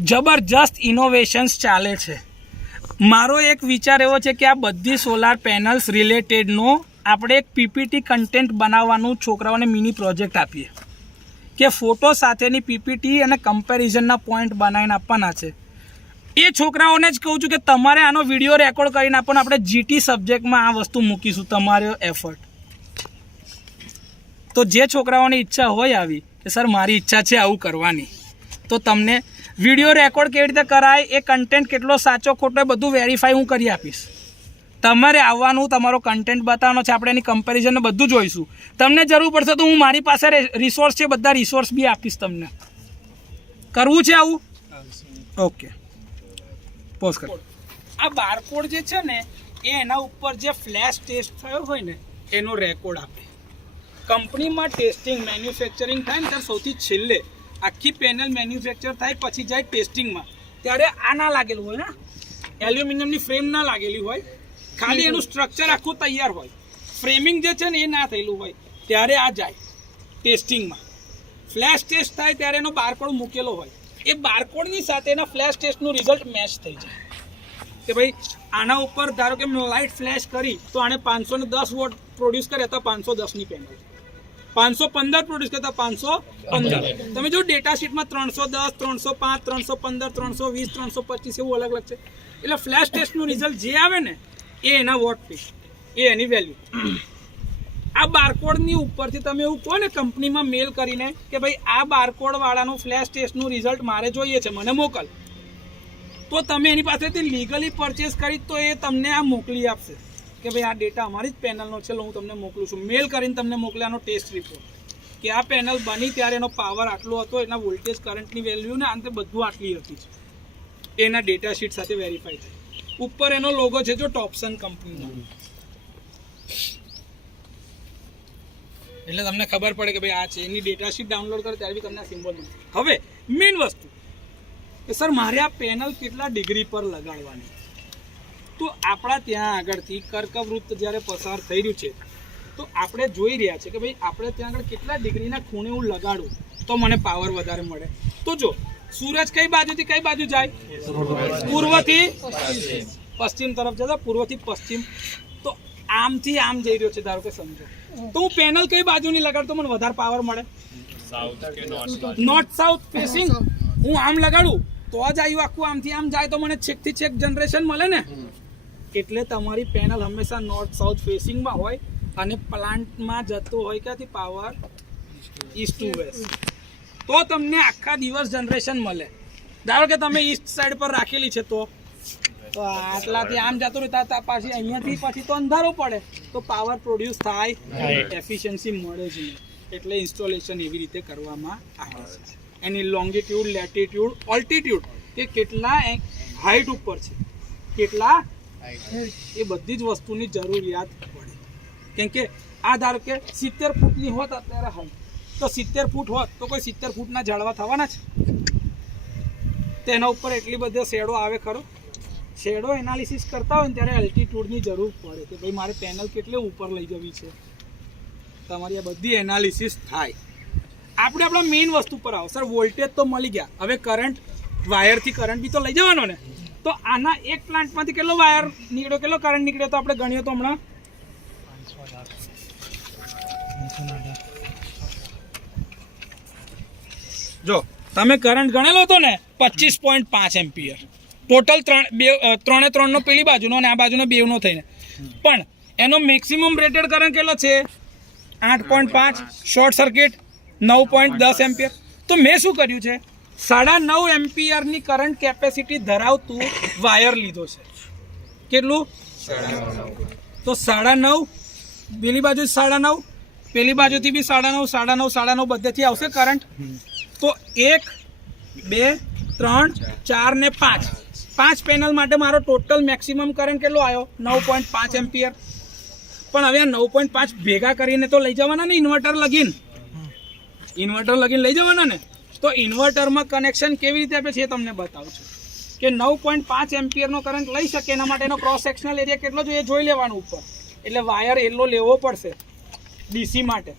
જબરજસ્ત ઇનોવેશન્સ ચાલે છે. મારો એક વિચાર એવો છે કે આ બધી સોલાર પેનલ્સ રિલેટેડનો આપણે એક PPT કન્ટેન્ટ બનાવવાનું છોકરાઓને મિની પ્રોજેક્ટ આપીએ કે ફોટો સાથેની PPT અને કમ્પેરિઝનના પોઈન્ટ બનાવીને આપવાના છે. એ છોકરાઓને જ કહું છું કે તમારે આનો વિડીયો રેકોર્ડ કરીને આપવાનો. આપણે GT સબ્જેક્ટમાં આ વસ્તુ મૂકીશું, તમારો એફર્ટ. તો જે છોકરાઓની ઈચ્છા હોય આવી કે સર મારી ઈચ્છા છે આવું કરવાની, તો તમને વિડીયો રેકોર્ડ કેવી રીતે કરાય, એ કન્ટેન્ટ કેટલો સાચો ખોટો એ બધું વેરીફાઈ હું કરી આપીશ. તમારે આવવાનું, તમારો કન્ટેન્ટ બતાવવાનો છે, આપણે એની કમ્પેરિઝન બધું જોઈશું. તમને જરૂર પડશે તો હું મારી પાસે રિસોર્સ છે, બધા રિસોર્સ બી આપીશ તમને. કરવું છે આવું? ઓકે, પોઝ કરો. આ બારકોડ જે છે ને એ એના ઉપર જે ફ્લેશ ટેસ્ટ થયો હોય ને એનો રેકોર્ડ આપે. કંપનીમાં ટેસ્ટિંગ મેન્યુફેક્ચરિંગ થાય ને ત્યારે સૌથી છેલ્લે આખી પેનલ મેન્યુફેક્ચર થાય પછી જાય ટેસ્ટિંગમાં, ત્યારે આ ના લાગેલું હોય ને, એલ્યુમિનિયમની ફ્રેમ ના લાગેલી હોય, ખાલી એનું સ્ટ્રક્ચર આખું તૈયાર હોય. ફ્રેમિંગ જે છે ને એ ના થયેલું હોય. ત્યારે આ જાય ટેસ્ટિંગમાં. ફ્લેશ ટેસ્ટ થાય ત્યારે એનો બારકોડ મૂકેલો હોય, એ બારકોડની સાથે એના ફ્લેશ ટેસ્ટનું રિઝલ્ટ મેચ થઈ જાય કે ભાઈ આના ઉપર ધારો કે લાઇટ ફ્લેશ કરી તો આણે 510 વોટ પ્રોડ્યુસ કરે તો 510ની પેનલ, 515 પ્રોડ્યુસ કરતા 515. તમે જો ડેટા શીટમાં 310, 305, 315, 320, 325 એવું અલગ અલગ છે. એટલે ફ્લેશ ટેસ્ટનું રિઝલ્ટ જે આવે ને એ એના વોટ પી, એ એની વેલ્યુ. આ બારકોડની ઉપરથી તમે એવું કહો ને કંપનીમાં મેલ કરીને કે ભાઈ આ બારકોડ વાળાનું ફ્લેશ ટેસ્ટનું રિઝલ્ટ મારે જોઈએ છે, મને મોકલ, તો તમે એની પાસેથી લીગલી પરચેસ કરી તો એ તમને આ મોકલી આપશે કે ભાઈ આ ડેટા અમારી જ પેનલનો છે, હું તમને મોકલું છું. મેલ કરીને તમને મોકલ્યાનો ટેસ્ટ રિપોર્ટ કે આ પેનલ બની ત્યારે એનો પાવર આટલો હતો, એના વોલ્ટેજ કરંટની વેલ્યુ ને અંતે બધું આટલી હતી છે, એના ડેટા શીટ સાથે વેરીફાઈ થાય. ઉપર એનો લોગો છે જો ટોપસન કંપનીનો, એટલે તમને ખબર પડે કે ભાઈ આ છે. એની ડેટા શીટ ડાઉનલોડ કરો ત્યારે બી તમને આ સિમ્બોલ મળે. હવે મેઇન વસ્તુ કે સર મારે આ પેનલ કેટલા ડિગ્રી પર લગાડવાની, તો આપણા ત્યાં આગળથી કર્કવૃત્ત જ્યારે પસાર થઈ રહ્યું છે તો આપણે જોઈ રહ્યા છે કે ભાઈ આપણે ત્યાં આગળ કેટલા ડિગ્રીના ખૂણે હું લગાડું તો મને પાવર વધારે મળે. તો જો સૂરજ કઈ બાજુથી કઈ બાજુ જાય, પૂર્વથી પશ્ચિમ તરફ જતા, પૂર્વથી પશ્ચિમ, તો આમથી આમ જઈ રહ્યો છે ધારો કે સમજો, તો હું પેનલ કઈ બાજુની લગાડું તો મને વધારે પાવર મળે, નોર્થ સાઉથ ફેસિંગ. હું આમ લગાડું તો જ આવ્યું આખું, આમથી આમ જાય તો મને છેકથી છેક જનરેશન મળે ને. એટલે તમારી પેનલ હંમેશા નોર્થ સાઉથ ફેસિંગમાં હોય અને પ્લાન્ટમાં જતો હોય ક્યાંથી પાવર, ઈસ્ટ ટુ વેસ્ટ, તો તમને આખા દિવસ જનરેશન મળે. ધારો કે તમે ઈસ્ટ સાઈડ પર રાખેલી છે તો આટલાથી આમ જતો રહેતા પાછી અહીંયાથી પછી તો અંધારો પડે તો પાવર પ્રોડ્યુસ થાય, એફિશિયન્સી મળે જ નહીં. એટલે ઇન્સ્ટોલેશન એવી રીતે કરવામાં આવે છે. એની લોંગિટ્યુડ, લેટિટ્યુડ, ઓલ્ટિટ્યુડ કે કેટલા હાઈટ ઉપર છે, કેટલા, એ બધી જ વસ્તુની જરૂરિયાત પડે. કેમ કે આ ધારો કે 70 ફૂટની હોત અત્યારે હાઈટ, તો 70 ફૂટ હોત તો કોઈ 70 ફૂટના ઝાડવા થવાના છે? તેના ઉપર એટલી બધી શેડો આવે ખરો? શેડો એનાલિસિસ કરતા હોય ને ત્યારે એલ્ટિટ્યુડની જરૂર પડે કે ભાઈ મારે પેનલ કેટલે ઉપર લઈ જવી છે, તમારી આ બધી એનાલિસિસ થાય. આપણે આપણા મેઇન વસ્તુ પર આવો. સર વોલ્ટેજ તો મળી ગયા, હવે કરંટ, વાયરથી કરંટ બી તો લઈ જવાનો ને. તો આના એક પ્લાન્ટમાંથી કેટલો વાયર નીકળ્યો, કેટલો કરંટ નીકળ્યો તો આપણે ગણીએ તો હમણાં જો તમે કરંટ ગણેલો હતો ને 25.5 એમ્પિયર ટોટલ, 3 નો પેલી બાજુનો અને આ બાજુનો બેવનો થઈને. પણ એનો મેક્સિમમ રેટેડ કરંટ કેટલો છે 8.5, શોર્ટ સર્કિટ 9.10 એમ્પિયર. તો મેં શું કર્યું છે 9.5 એમ્પિયરની કરંટ કેપેસિટી ધરાવતું વાયર લીધો છે. કેટલું? 9.5. તો 9.5, પેલી બાજુ 9.5, પેલી બાજુથી બી 9.5, 9.5, 9.5 બધેથી આવશે કરંટ. તો 1, 2, 3, 4 ને 5 પેનલ માટે મારો ટોટલ મેક્સિમમ કરંટ કેટલો આવ્યો 9.5 એમ્પિયર. પણ હવે આ 9.5 ભેગા કરીને તો લઈ જવાના ને ઇન્વર્ટર લગીન લઈ જવાના ને. તો ઇન્વર્ટરમાં કનેક્શન કેવી રીતે આપે છે એ તમને બતાવું છું કે 9.5 એમ્પિયરનો કરંટ લઈ શકે એના માટેનો ક્રોસ સેક્શનલ એરિયા કેટલો જોઈએ જોઈ લેવાનું ઉપર. એટલે વાયર એટલો લેવો પડશે ડીસી માટે,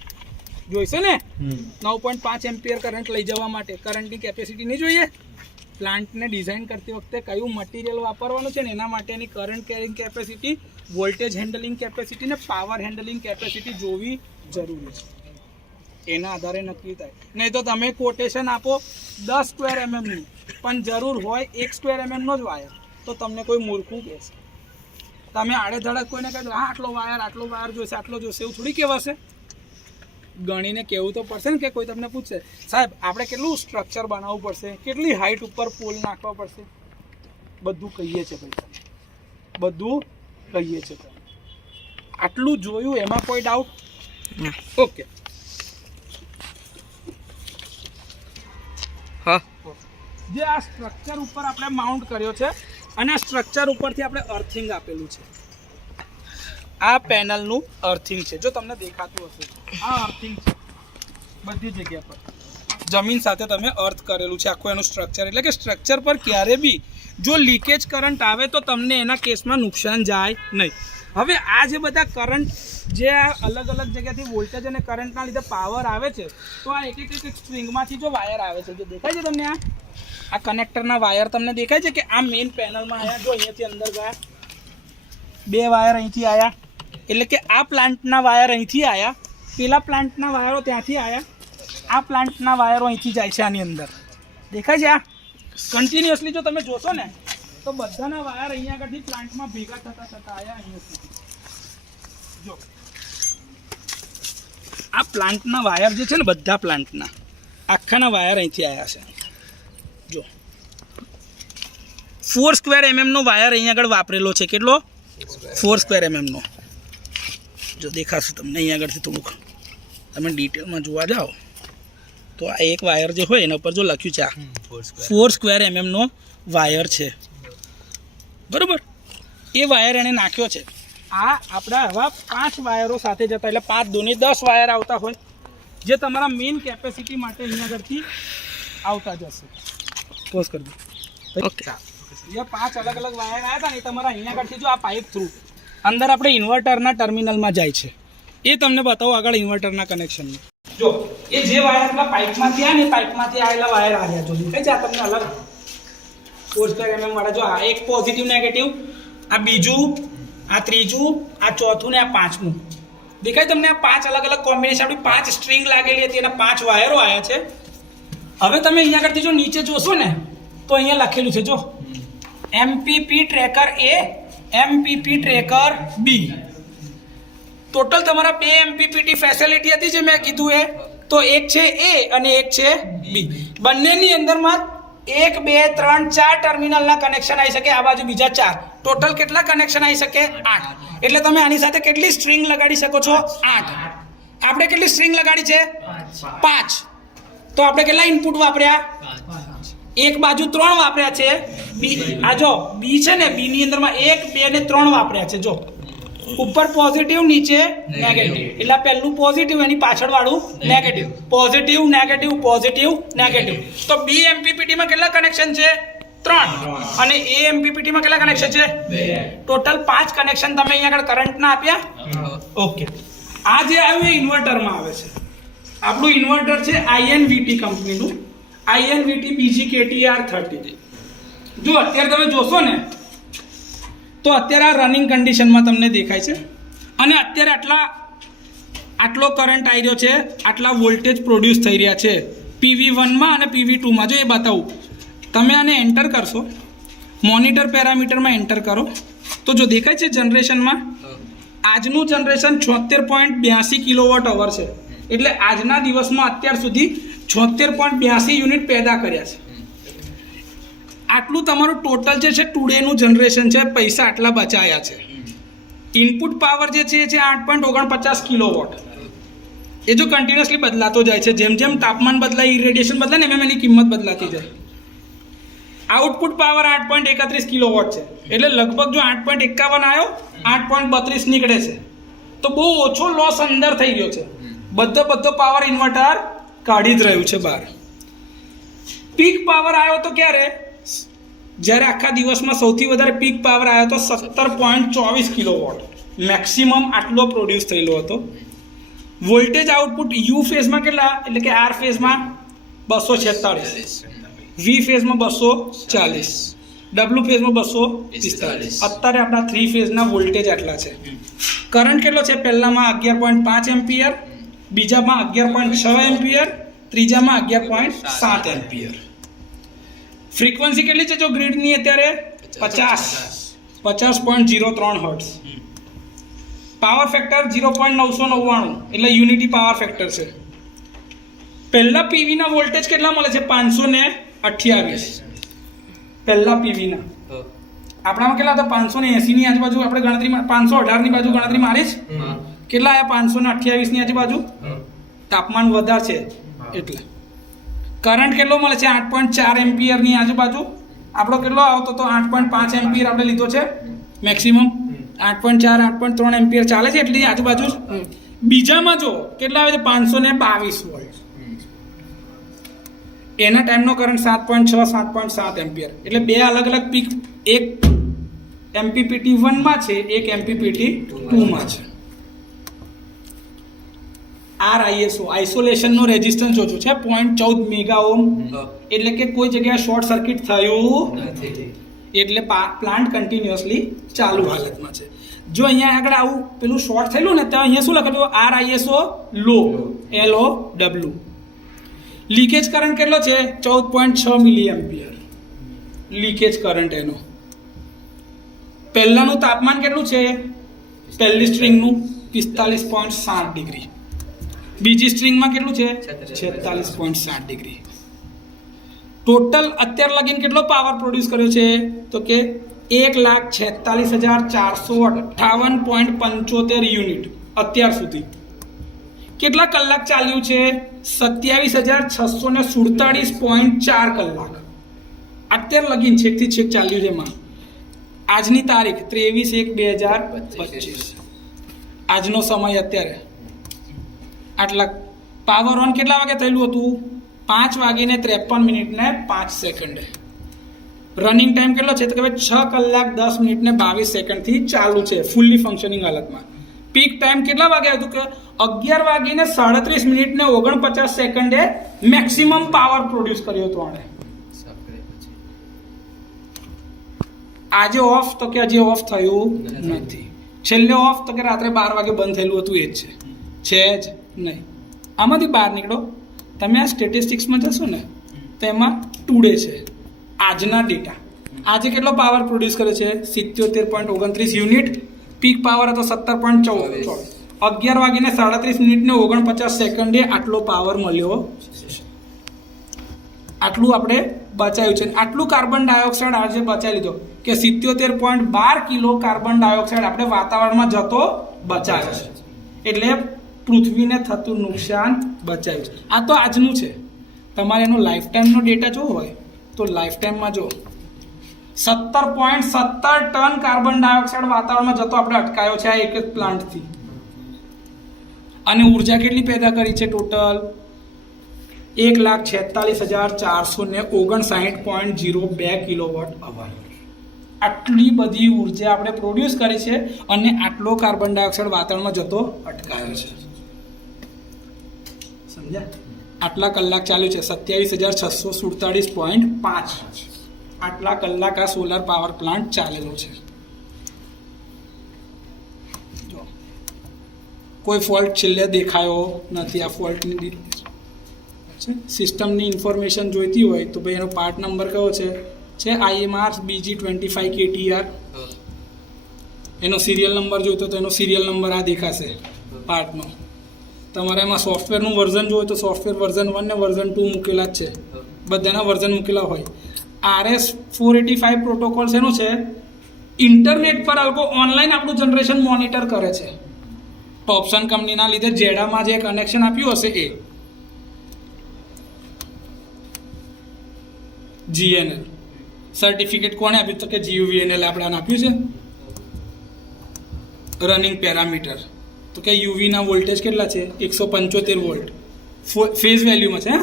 જોઈશે ને 9.5 એમ્પિયર કરંટ લઈ જવા માટે. કરંટની કેપેસિટી નહીં જોઈએ? પ્લાન્ટને ડિઝાઇન કરતી વખતે કયું મટીરિયલ વાપરવાનું છે ને એના માટેની current carrying capacity, voltage handling capacity ને પાવર હેન્ડલિંગ કેપેસિટી જોવી જરૂરી છે. એના આધારે નક્કી થાય. નહીં તો તમે કોટેશન આપો 10 સ્ક્વેર એમએમની, પણ જરૂર હોય 1 સ્ક્વેર એમએમનો જ વાયર, તો તમને કોઈ મૂર્ખું કહેશે. તમે આડેધડક કોઈને કહી દો આટલો વાયર જોઈશે, આટલો જોઈશે, એવું થોડી કહેવાશે. ગણીને કહેવું તો પડશે ને. કે કોઈ તમને પૂછશે સાહેબ આપણે કેટલું સ્ટ્રક્ચર બનાવવું પડશે, કેટલી હાઈટ ઉપર પોલ નાખવા પડશે, બધું કહીએ છીએ ભાઈ, બધું કહીએ છીએ. આટલું જોયું, એમાં કોઈ ડાઉટ? ઓકે. હા, જે આ સ્ટ્રક્ચર ઉપર આપણે માઉન્ટ કર્યો છે અને આ સ્ટ્રક્ચર ઉપરથી આપણે અર્થિંગ આપેલું છે. આ પેનલનું અર્થિંગ છે, જો તમને દેખાતું હશે આ અર્થિંગ છે બધી જગ્યા પર. જમીન સાથે તમે અર્થ કરેલું છે આખું એનું સ્ટ્રક્ચર. એટલે કે સ્ટ્રક્ચર પર ક્યારે બી જો લીકેજ કરંટ આવે તો તમને એના કેસમાં નુકસાન જાય નહીં. હવે આ જે બધા કરંટ જે આ અલગ અલગ જગ્યાથી વોલ્ટેજ અને કરંટના લીધે પાવર આવે છે, તો આ એક સ્ટ્રિંગમાંથી જો વાયર આવે છે, જો દેખાય છે તમને આ કનેક્ટરના વાયર તમને દેખાય છે કે આ મેઇન પેનલમાં આવ્યા, જો અહીંયાથી અંદર ગયા, 2 વાયર અહીંથી આવ્યા, એટલે કે આ પ્લાન્ટના વાયર અહીંથી આવ્યા, પેલા પ્લાન્ટના વાયરો ત્યાંથી આવ્યા, આ પ્લાન્ટના વાયરો અહીંથી જાય છે આની અંદર, દેખાય છે આ કન્ટિન્યુઅસલી જો તમે જોશો ને તો બધાના વાયર અહીંયા આગળથી પ્લાન્ટમાં ભેગા થતા આવ્યા અહીંયા સુધી. જો આ પ્લાન્ટના વાયર જે છે ને, બધા પ્લાન્ટના આખાના વાયર અહીંથી આવ્યા છે. જો 4 સ્ક્વેર mm નો વાયર અહીંયા આગળ વાપરેલો છે. કેટલો? 4 સ્ક્વેર mm નો. જો દેખાશે તમને અહીંયા આગળથી થોડુંક તમે ડિટેલમાં જોવા જાઓ તો આ એક વાયર જે હોય એના ઉપર જો લખ્યું છે આ 4 સ્ક્વેર mm નો વાયર છે, બરોબર. એ વાયર એને નાખ્યો છે. આ આપણા આવા 5 વાયરો સાથે જતા, એટલે 5 દૂની 10 વાયર આવતા હોય, જે તમારા મેઇન કેપેસિટી માટે અહીંયા આગળથી આવતા જશે. પોઝ કરી દો. ઓકે, જે 5 અલગ અલગ વાયર આવ્યા હતા ને એ તમારા અહીંયા આગળથી જો આ પાઇપ થ્રુ અંદર આપણે ઇન્વર્ટરના ટર્મિનલમાં જાય છે. એ તમને બતાવો આગળ ઇન્વર્ટરના કનેક્શનમાં. જો એ જે વાયર આપણા પાઇપમાંથી આવ્યા ને, પાઇપમાંથી આવેલા વાયર આવ્યા, જો દેખાય છે આ તમને અલગ 4 સ્ક્વેર mm વાળા. જો આ એક પોઝિટિવ નેગેટિવ, આ બીજું, આ ત્રીજું, આ ચોથું ને આ પાંચમું. દેખાય તમને આ 5 અલગ અલગ કોમ્બિનેશન, આપણી 5 સ્ટ્રિંગ લાગેલી હતી અને 5 વાયરો આવ્યા છે. હવે તમે અહીંયા આગળથી જો નીચે જોશો ને તો અહીંયા લખેલું છે, જો MPP tracker A, MPP tracker B. Total તમારા 2 MPPT ફેસિલિટી હતી જે મેં કીધું એ, તો એક છે A અને એક છે B. બંનેની અંદરમાં 1 2 3 4 ટર્મિનલના કનેક્શન આવી શકે, આ બાજુ બીજા 4. ટોટલ કેટલા કનેક્શન આવી શકે? 8. એટલે તમે આની સાથે કેટલી સ્ટ્રિંગ લગાડી શકો છો? 8. આપણે કેટલી સ્ટ્રિંગ લગાડી છે? 5. તો આપણે કેટલા ઇનપુટ વાપર્યા? 5. એક બાજુ 3 વાપર્યા છે. આ જો B છે ને, B ની અંદરમાં 1 2 ને 3 વાપર્યા છે. જો ઉપર પોઝિટિવ, નીચે નેગેટિવ, એટલે પહેલું પોઝિટિવ, એની પાછળ વાળું negative, positive negative, positive negative. તો B MPPT માં કેટલા કનેક્શન છે? 3. અને A MPPT માં કેટલા કનેક્શન છે? 2. ટોટલ 5 કનેક્શન તમે અહીંયા આગળ કરંટના આપ્યા. ઓકે, આ જે આવ્યું એ ઇન્વર્ટરમાં આવે છે. આપણું ઇન્વર્ટર છે INVT કંપનીનું, INVT BGKTR 33. જો અત્યારે તમે જોશો ને તો અત્યારે આ રનિંગ કન્ડિશનમાં તમને દેખાય છે, અને અત્યારે આટલો કરંટ આવી રહ્યો છે, આટલા વોલ્ટેજ પ્રોડ્યુસ થઈ રહ્યા છે PV1માં અને PV2માં. જો એ બતાવું, તમે આને એન્ટર કરશો, મોનિટર પેરામીટરમાં એન્ટર કરો તો જો દેખાય છે જનરેશનમાં આજનું જનરેશન 76.82 કિલોવોટ અવર છે. એટલે આજના દિવસમાં અત્યાર સુધી 76.82 યુનિટ પેદા કર્યા છે. આટલું તમારું ટોટલ જે છે ટુડેનું જનરેશન છે, પૈસા આટલા બચાયા છે. ઇનપુટ પાવર જે છે એ છે 8.49 કિલોવોટ. એ જો કન્ટિન્યુઅસલી બદલાતો જાય છે, જેમ જેમ તાપમાન બદલાય, ઇરેડિયેશન બદલાય ને એમ એની કિંમત બદલાતી જાય. આઉટપુટ પાવર 8.31 કિલોવોટ છે, એટલે લગભગ જો 8.51 આવ્યો, 8.32 નીકળે છે, તો બહુ ઓછો લોસ અંદર થઈ ગયો છે. બધો પાવર ઇન્વર્ટર કાઢી જ રહ્યું છે બહાર. પીક પાવર આવ્યો તો ક્યારે? જ્યારે આખા દિવસમાં સૌથી વધારે પીક પાવર આવ્યો તો 17.24 કિલોવોટ. મેક્સિમમ આટલો પ્રોડ્યુસ થયેલો હતો. વોલ્ટેજ આઉટપુટ યુ ફેઝમાં કેટલા? એટલે કે આર ફેઝમાં 246, વી ફેઝમાં 240, ડબલ્યુ ફેઝમાં 245. અત્યારે આપણા 3 ફેઝના વોલ્ટેજ આટલા છે. કરંટ કેટલો છે? પહેલામાં 11.5 એમ્પિયર, બીજામાં 11.6 એમ્પિયર, ત્રીજામાં 11.7 એમ્પિયર. ફ્રીક્વન્સી કેટલી છે જો ગ્રીડની અત્યારે? 50.03 હર્ટ્ઝ. પાવર ફેક્ટર 0.999, એટલે યુનિટી પાવર ફેક્ટર છે. પહેલા પીવીના વોલ્ટેજ કેટલા મળે છે? 528. પહેલા પીવીના આપણામાં કેટલા હતા? 580 ની આજુબાજુ આપણે ગણતરીમાં, 518 ની બાજુ ગણતરી મારીશ. કેટલા આવ્યા? 528 ની આજુબાજુ. તાપમાન વધારે છે એટલે. કરંટ કેટલો મળે છે? 8.4 એમ્પિયરની આજુબાજુ. આપણો કેટલો આવતો તો 8.5 એમ્પિયર આપણે લીધો છે મેક્સિમમ. 8.4 8.3 એમ્પિયર ચાલે છે એટલી આજુબાજુ. બીજામાં જો કેટલા આવે છે? 522 વોલ્ટ. એના ટાઈમનો કરંટ 7.6 7.7 એમ્પિયર. એટલે બે અલગ અલગ પીક, એક MPPT 1 માં છે, એક MPPT 2 માં છે. RISO આઇસોલેશનનો રેઝિસ્ટન્સ ઓછો છે 0.14 મેગા ઓમ, એટલે કે કોઈ જગ્યાએ શોર્ટ સર્કિટ થયું નથી, એટલે પ્લાન્ટ કન્ટિન્યુઅસલી ચાલુ હાલતમાં છે. જો અહીંયા આગળ આવું પેલું શોર્ટ થયેલું ને તો અહીંયા શું લખેલું RISO લો, LOW. લીકેજ કરંટ કેટલો છે 14.6 મિલી એમ્પિયર લીકેજ કરંટ એનો. પહેલાનું તાપમાન કેટલું છે પહેલી સ્ટ્રિંગનું 45.7 ડિગ્રી, બીજી સ્ટ્રિંગમાં કેટલું છે 46.7 ડિગ્રી. ટોટલ અત્યાર લગીને કેટલો પાવર પ્રોડ્યુસ કર્યો છે તો કે 1,46,458.75 યુનિટ અત્યાર સુધી. કેટલા કલાક ચાલ્યું છે 27,647.4 કલાક અત્યાર લગીન છેકથી છેક ચાલ્યું છે. એમાં આજની તારીખ 23/1/2025, આજનો સમય અત્યારે આટલા. પાવર ઓન કેટલા વાગે થયેલું હતું 5:53:05. રનિંગ ટાઈમ કેટલો છે તો કે 6:10:22 ચાલુ છે ફૂલ્લી ફંક્શનિંગ હાલતમાં. પીક ટાઈમ કેટલા વાગે હતું કે 11:37:49 મેક્સિમમ પાવર પ્રોડ્યુસ કર્યો હતો આણે. આજે ઓફ તો કે હજી ઓફ થયું નથી. છેલ્લે ઓફ તો કે રાત્રે 12 વાગે બંધ થયેલું હતું, એ જ છે જ નહીં. આમાંથી બહાર નીકળો તમે, આ સ્ટેટિસ્ટિક્સમાં જશો ને તો એમાં ટુડે છે આજના ડેટા. આજે કેટલો પાવર પ્રોડ્યુસ કરે છે 77.29 યુનિટ. પીક પાવર હતો 17.14. 11:37:49 આટલો પાવર મળ્યો. આટલું આપણે બચાવ્યું છે. આટલું કાર્બન ડાયોક્સાઇડ આજે બચાવી લીધો કે 77.12 કિલો કાર્બન ડાયોક્સાઇડ આપણે વાતાવરણમાં જતો બચાવે છે. એટલે પૃથ્વીને થતું નુકસાન બચાવ્યું છે. આ તો આજનું છે. તમારે એનો લાઈફ ટાઈમનો ડેટા જોવો હોય તો લાઈફ ટાઈમમાં જો 17.17 ટન કાર્બન ડાયોક્સાઇડ વાતાવરણમાં જતો આપણે અટકાયો છે આ એક જ પ્લાન્ટથી. અને ઉર્જા કેટલી પેદા કરી છે ટોટલ 1,46,459.02 કિલોવોટ અવર. આટલી બધી ઉર્જા આપણે પ્રોડ્યુસ કરી છે અને આટલો કાર્બન ડાયોક્સાઇડ વાતાવરણમાં જતો અટકાયો છે. સમજ્યા? આટલા કલાક ચાલ્યું છે 27,647.5. આટલા કલાક આ સોલાર પાવર પ્લાન્ટ ચાલેલો છે. જો કોઈ ફોલ્ટ છેલ્લે દેખાયો નથી. આ ફોલ્ટની સિસ્ટમની ઇન્ફોર્મેશન જોઈતી હોય તો ભાઈ એનો પાર્ટ નંબર કયો છે IMR BG25 KTR. એનો સિરિયલ નંબર જોઈતો તો એનો સિરિયલ નંબર આ દેખાશે પાર્ટનો. તમારે એમાં સોફ્ટવેરનું વર્ઝન જોઈએ તો સોફ્ટવેર વર્ઝન 1 ને વર્ઝન 2 મૂકેલા જ છે, બધાના વર્ઝન મૂકેલા હોય. RS-485 પ્રોટોકોલ શેનું છે ઇન્ટરનેટ પર આ લોકો ઓનલાઈન આપણું જનરેશન મોનિટર કરે છે. ટોપસન કંપનીના લીધે જેડામાં જે કનેક્શન આપ્યું હશે એ GNL સર્ટિફિકેટ કોણે આપ્યું તો કે GUVNL આપણે આપ્યું છે. રનિંગ પેરામીટર તો કે યુવીના વોલ્ટેજ કેટલા છે 175 વોલ્ટ ફેઝ વેલ્યુમાં છે.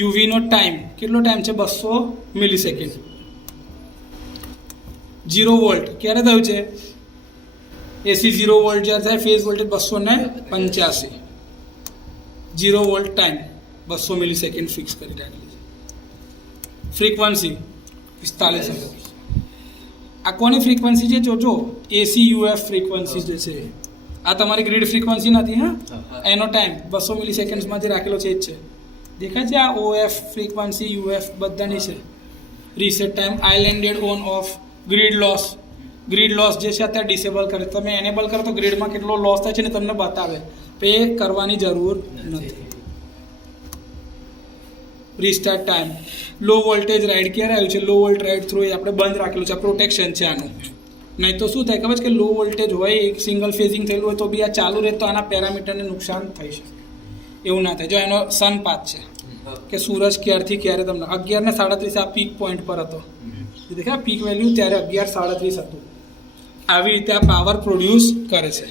યુવીનો ટાઈમ કેટલો ટાઈમ છે 200 મિલીસેકન્ડ. 0 વોલ્ટ ક્યારે થયું છે AC 0 વોલ્ટ જ્યારે થાય phase voltage 285. 0 volt time 200 millisecond fix કરી રાખેલી છે. ફ્રીક્વન્સી 45. આ કોની ફ્રીક્વન્સી છે જોજો ACUF ફ્રીક્વન્સી જે છે આ તમારી ગ્રીડ ફ્રીક્વન્સી નથી. હા એનો ટાઈમ 200 મિલીસેકન્ડ્સમાંથી રાખેલો છે એ જ છે. દેખાય છે આ OF ફ્રીક્વન્સી UF બધાની છે. Reset time islanded on off grid loss જે છે અત્યારે ડિસેબલ કરે. તમે એનેબલ કરો તો ગ્રીડમાં કેટલો લોસ થાય છે ને તમને બતાવે તો એ કરવાની જરૂર નથી. Restart time low voltage ride ક્યારે આવ્યું છે લો વોલ્ટ રાઇડ થ્રુ એ આપણે બંધ રાખેલું છે. પ્રોટેક્શન છે આનું. નહીં તો શું થાય ખબર છે કે લો વોલ્ટેજ હોય એક સિંગલ ફેઝિંગ થયેલું હોય તો બી આ ચાલુ રહે તો આના પેરામીટરને નુકસાન થઈ શકે. એવું ના થાય. જો એનો સનપાથ છે કે સૂરજ ક્યારથી ક્યારે તમને 11:37 આ પીક પોઈન્ટ પર હતો. દેખાય પીક વેલ્યુ ત્યારે 11:37 હતું. આવી રીતે આ પાવર પ્રોડ્યુસ કરે છે.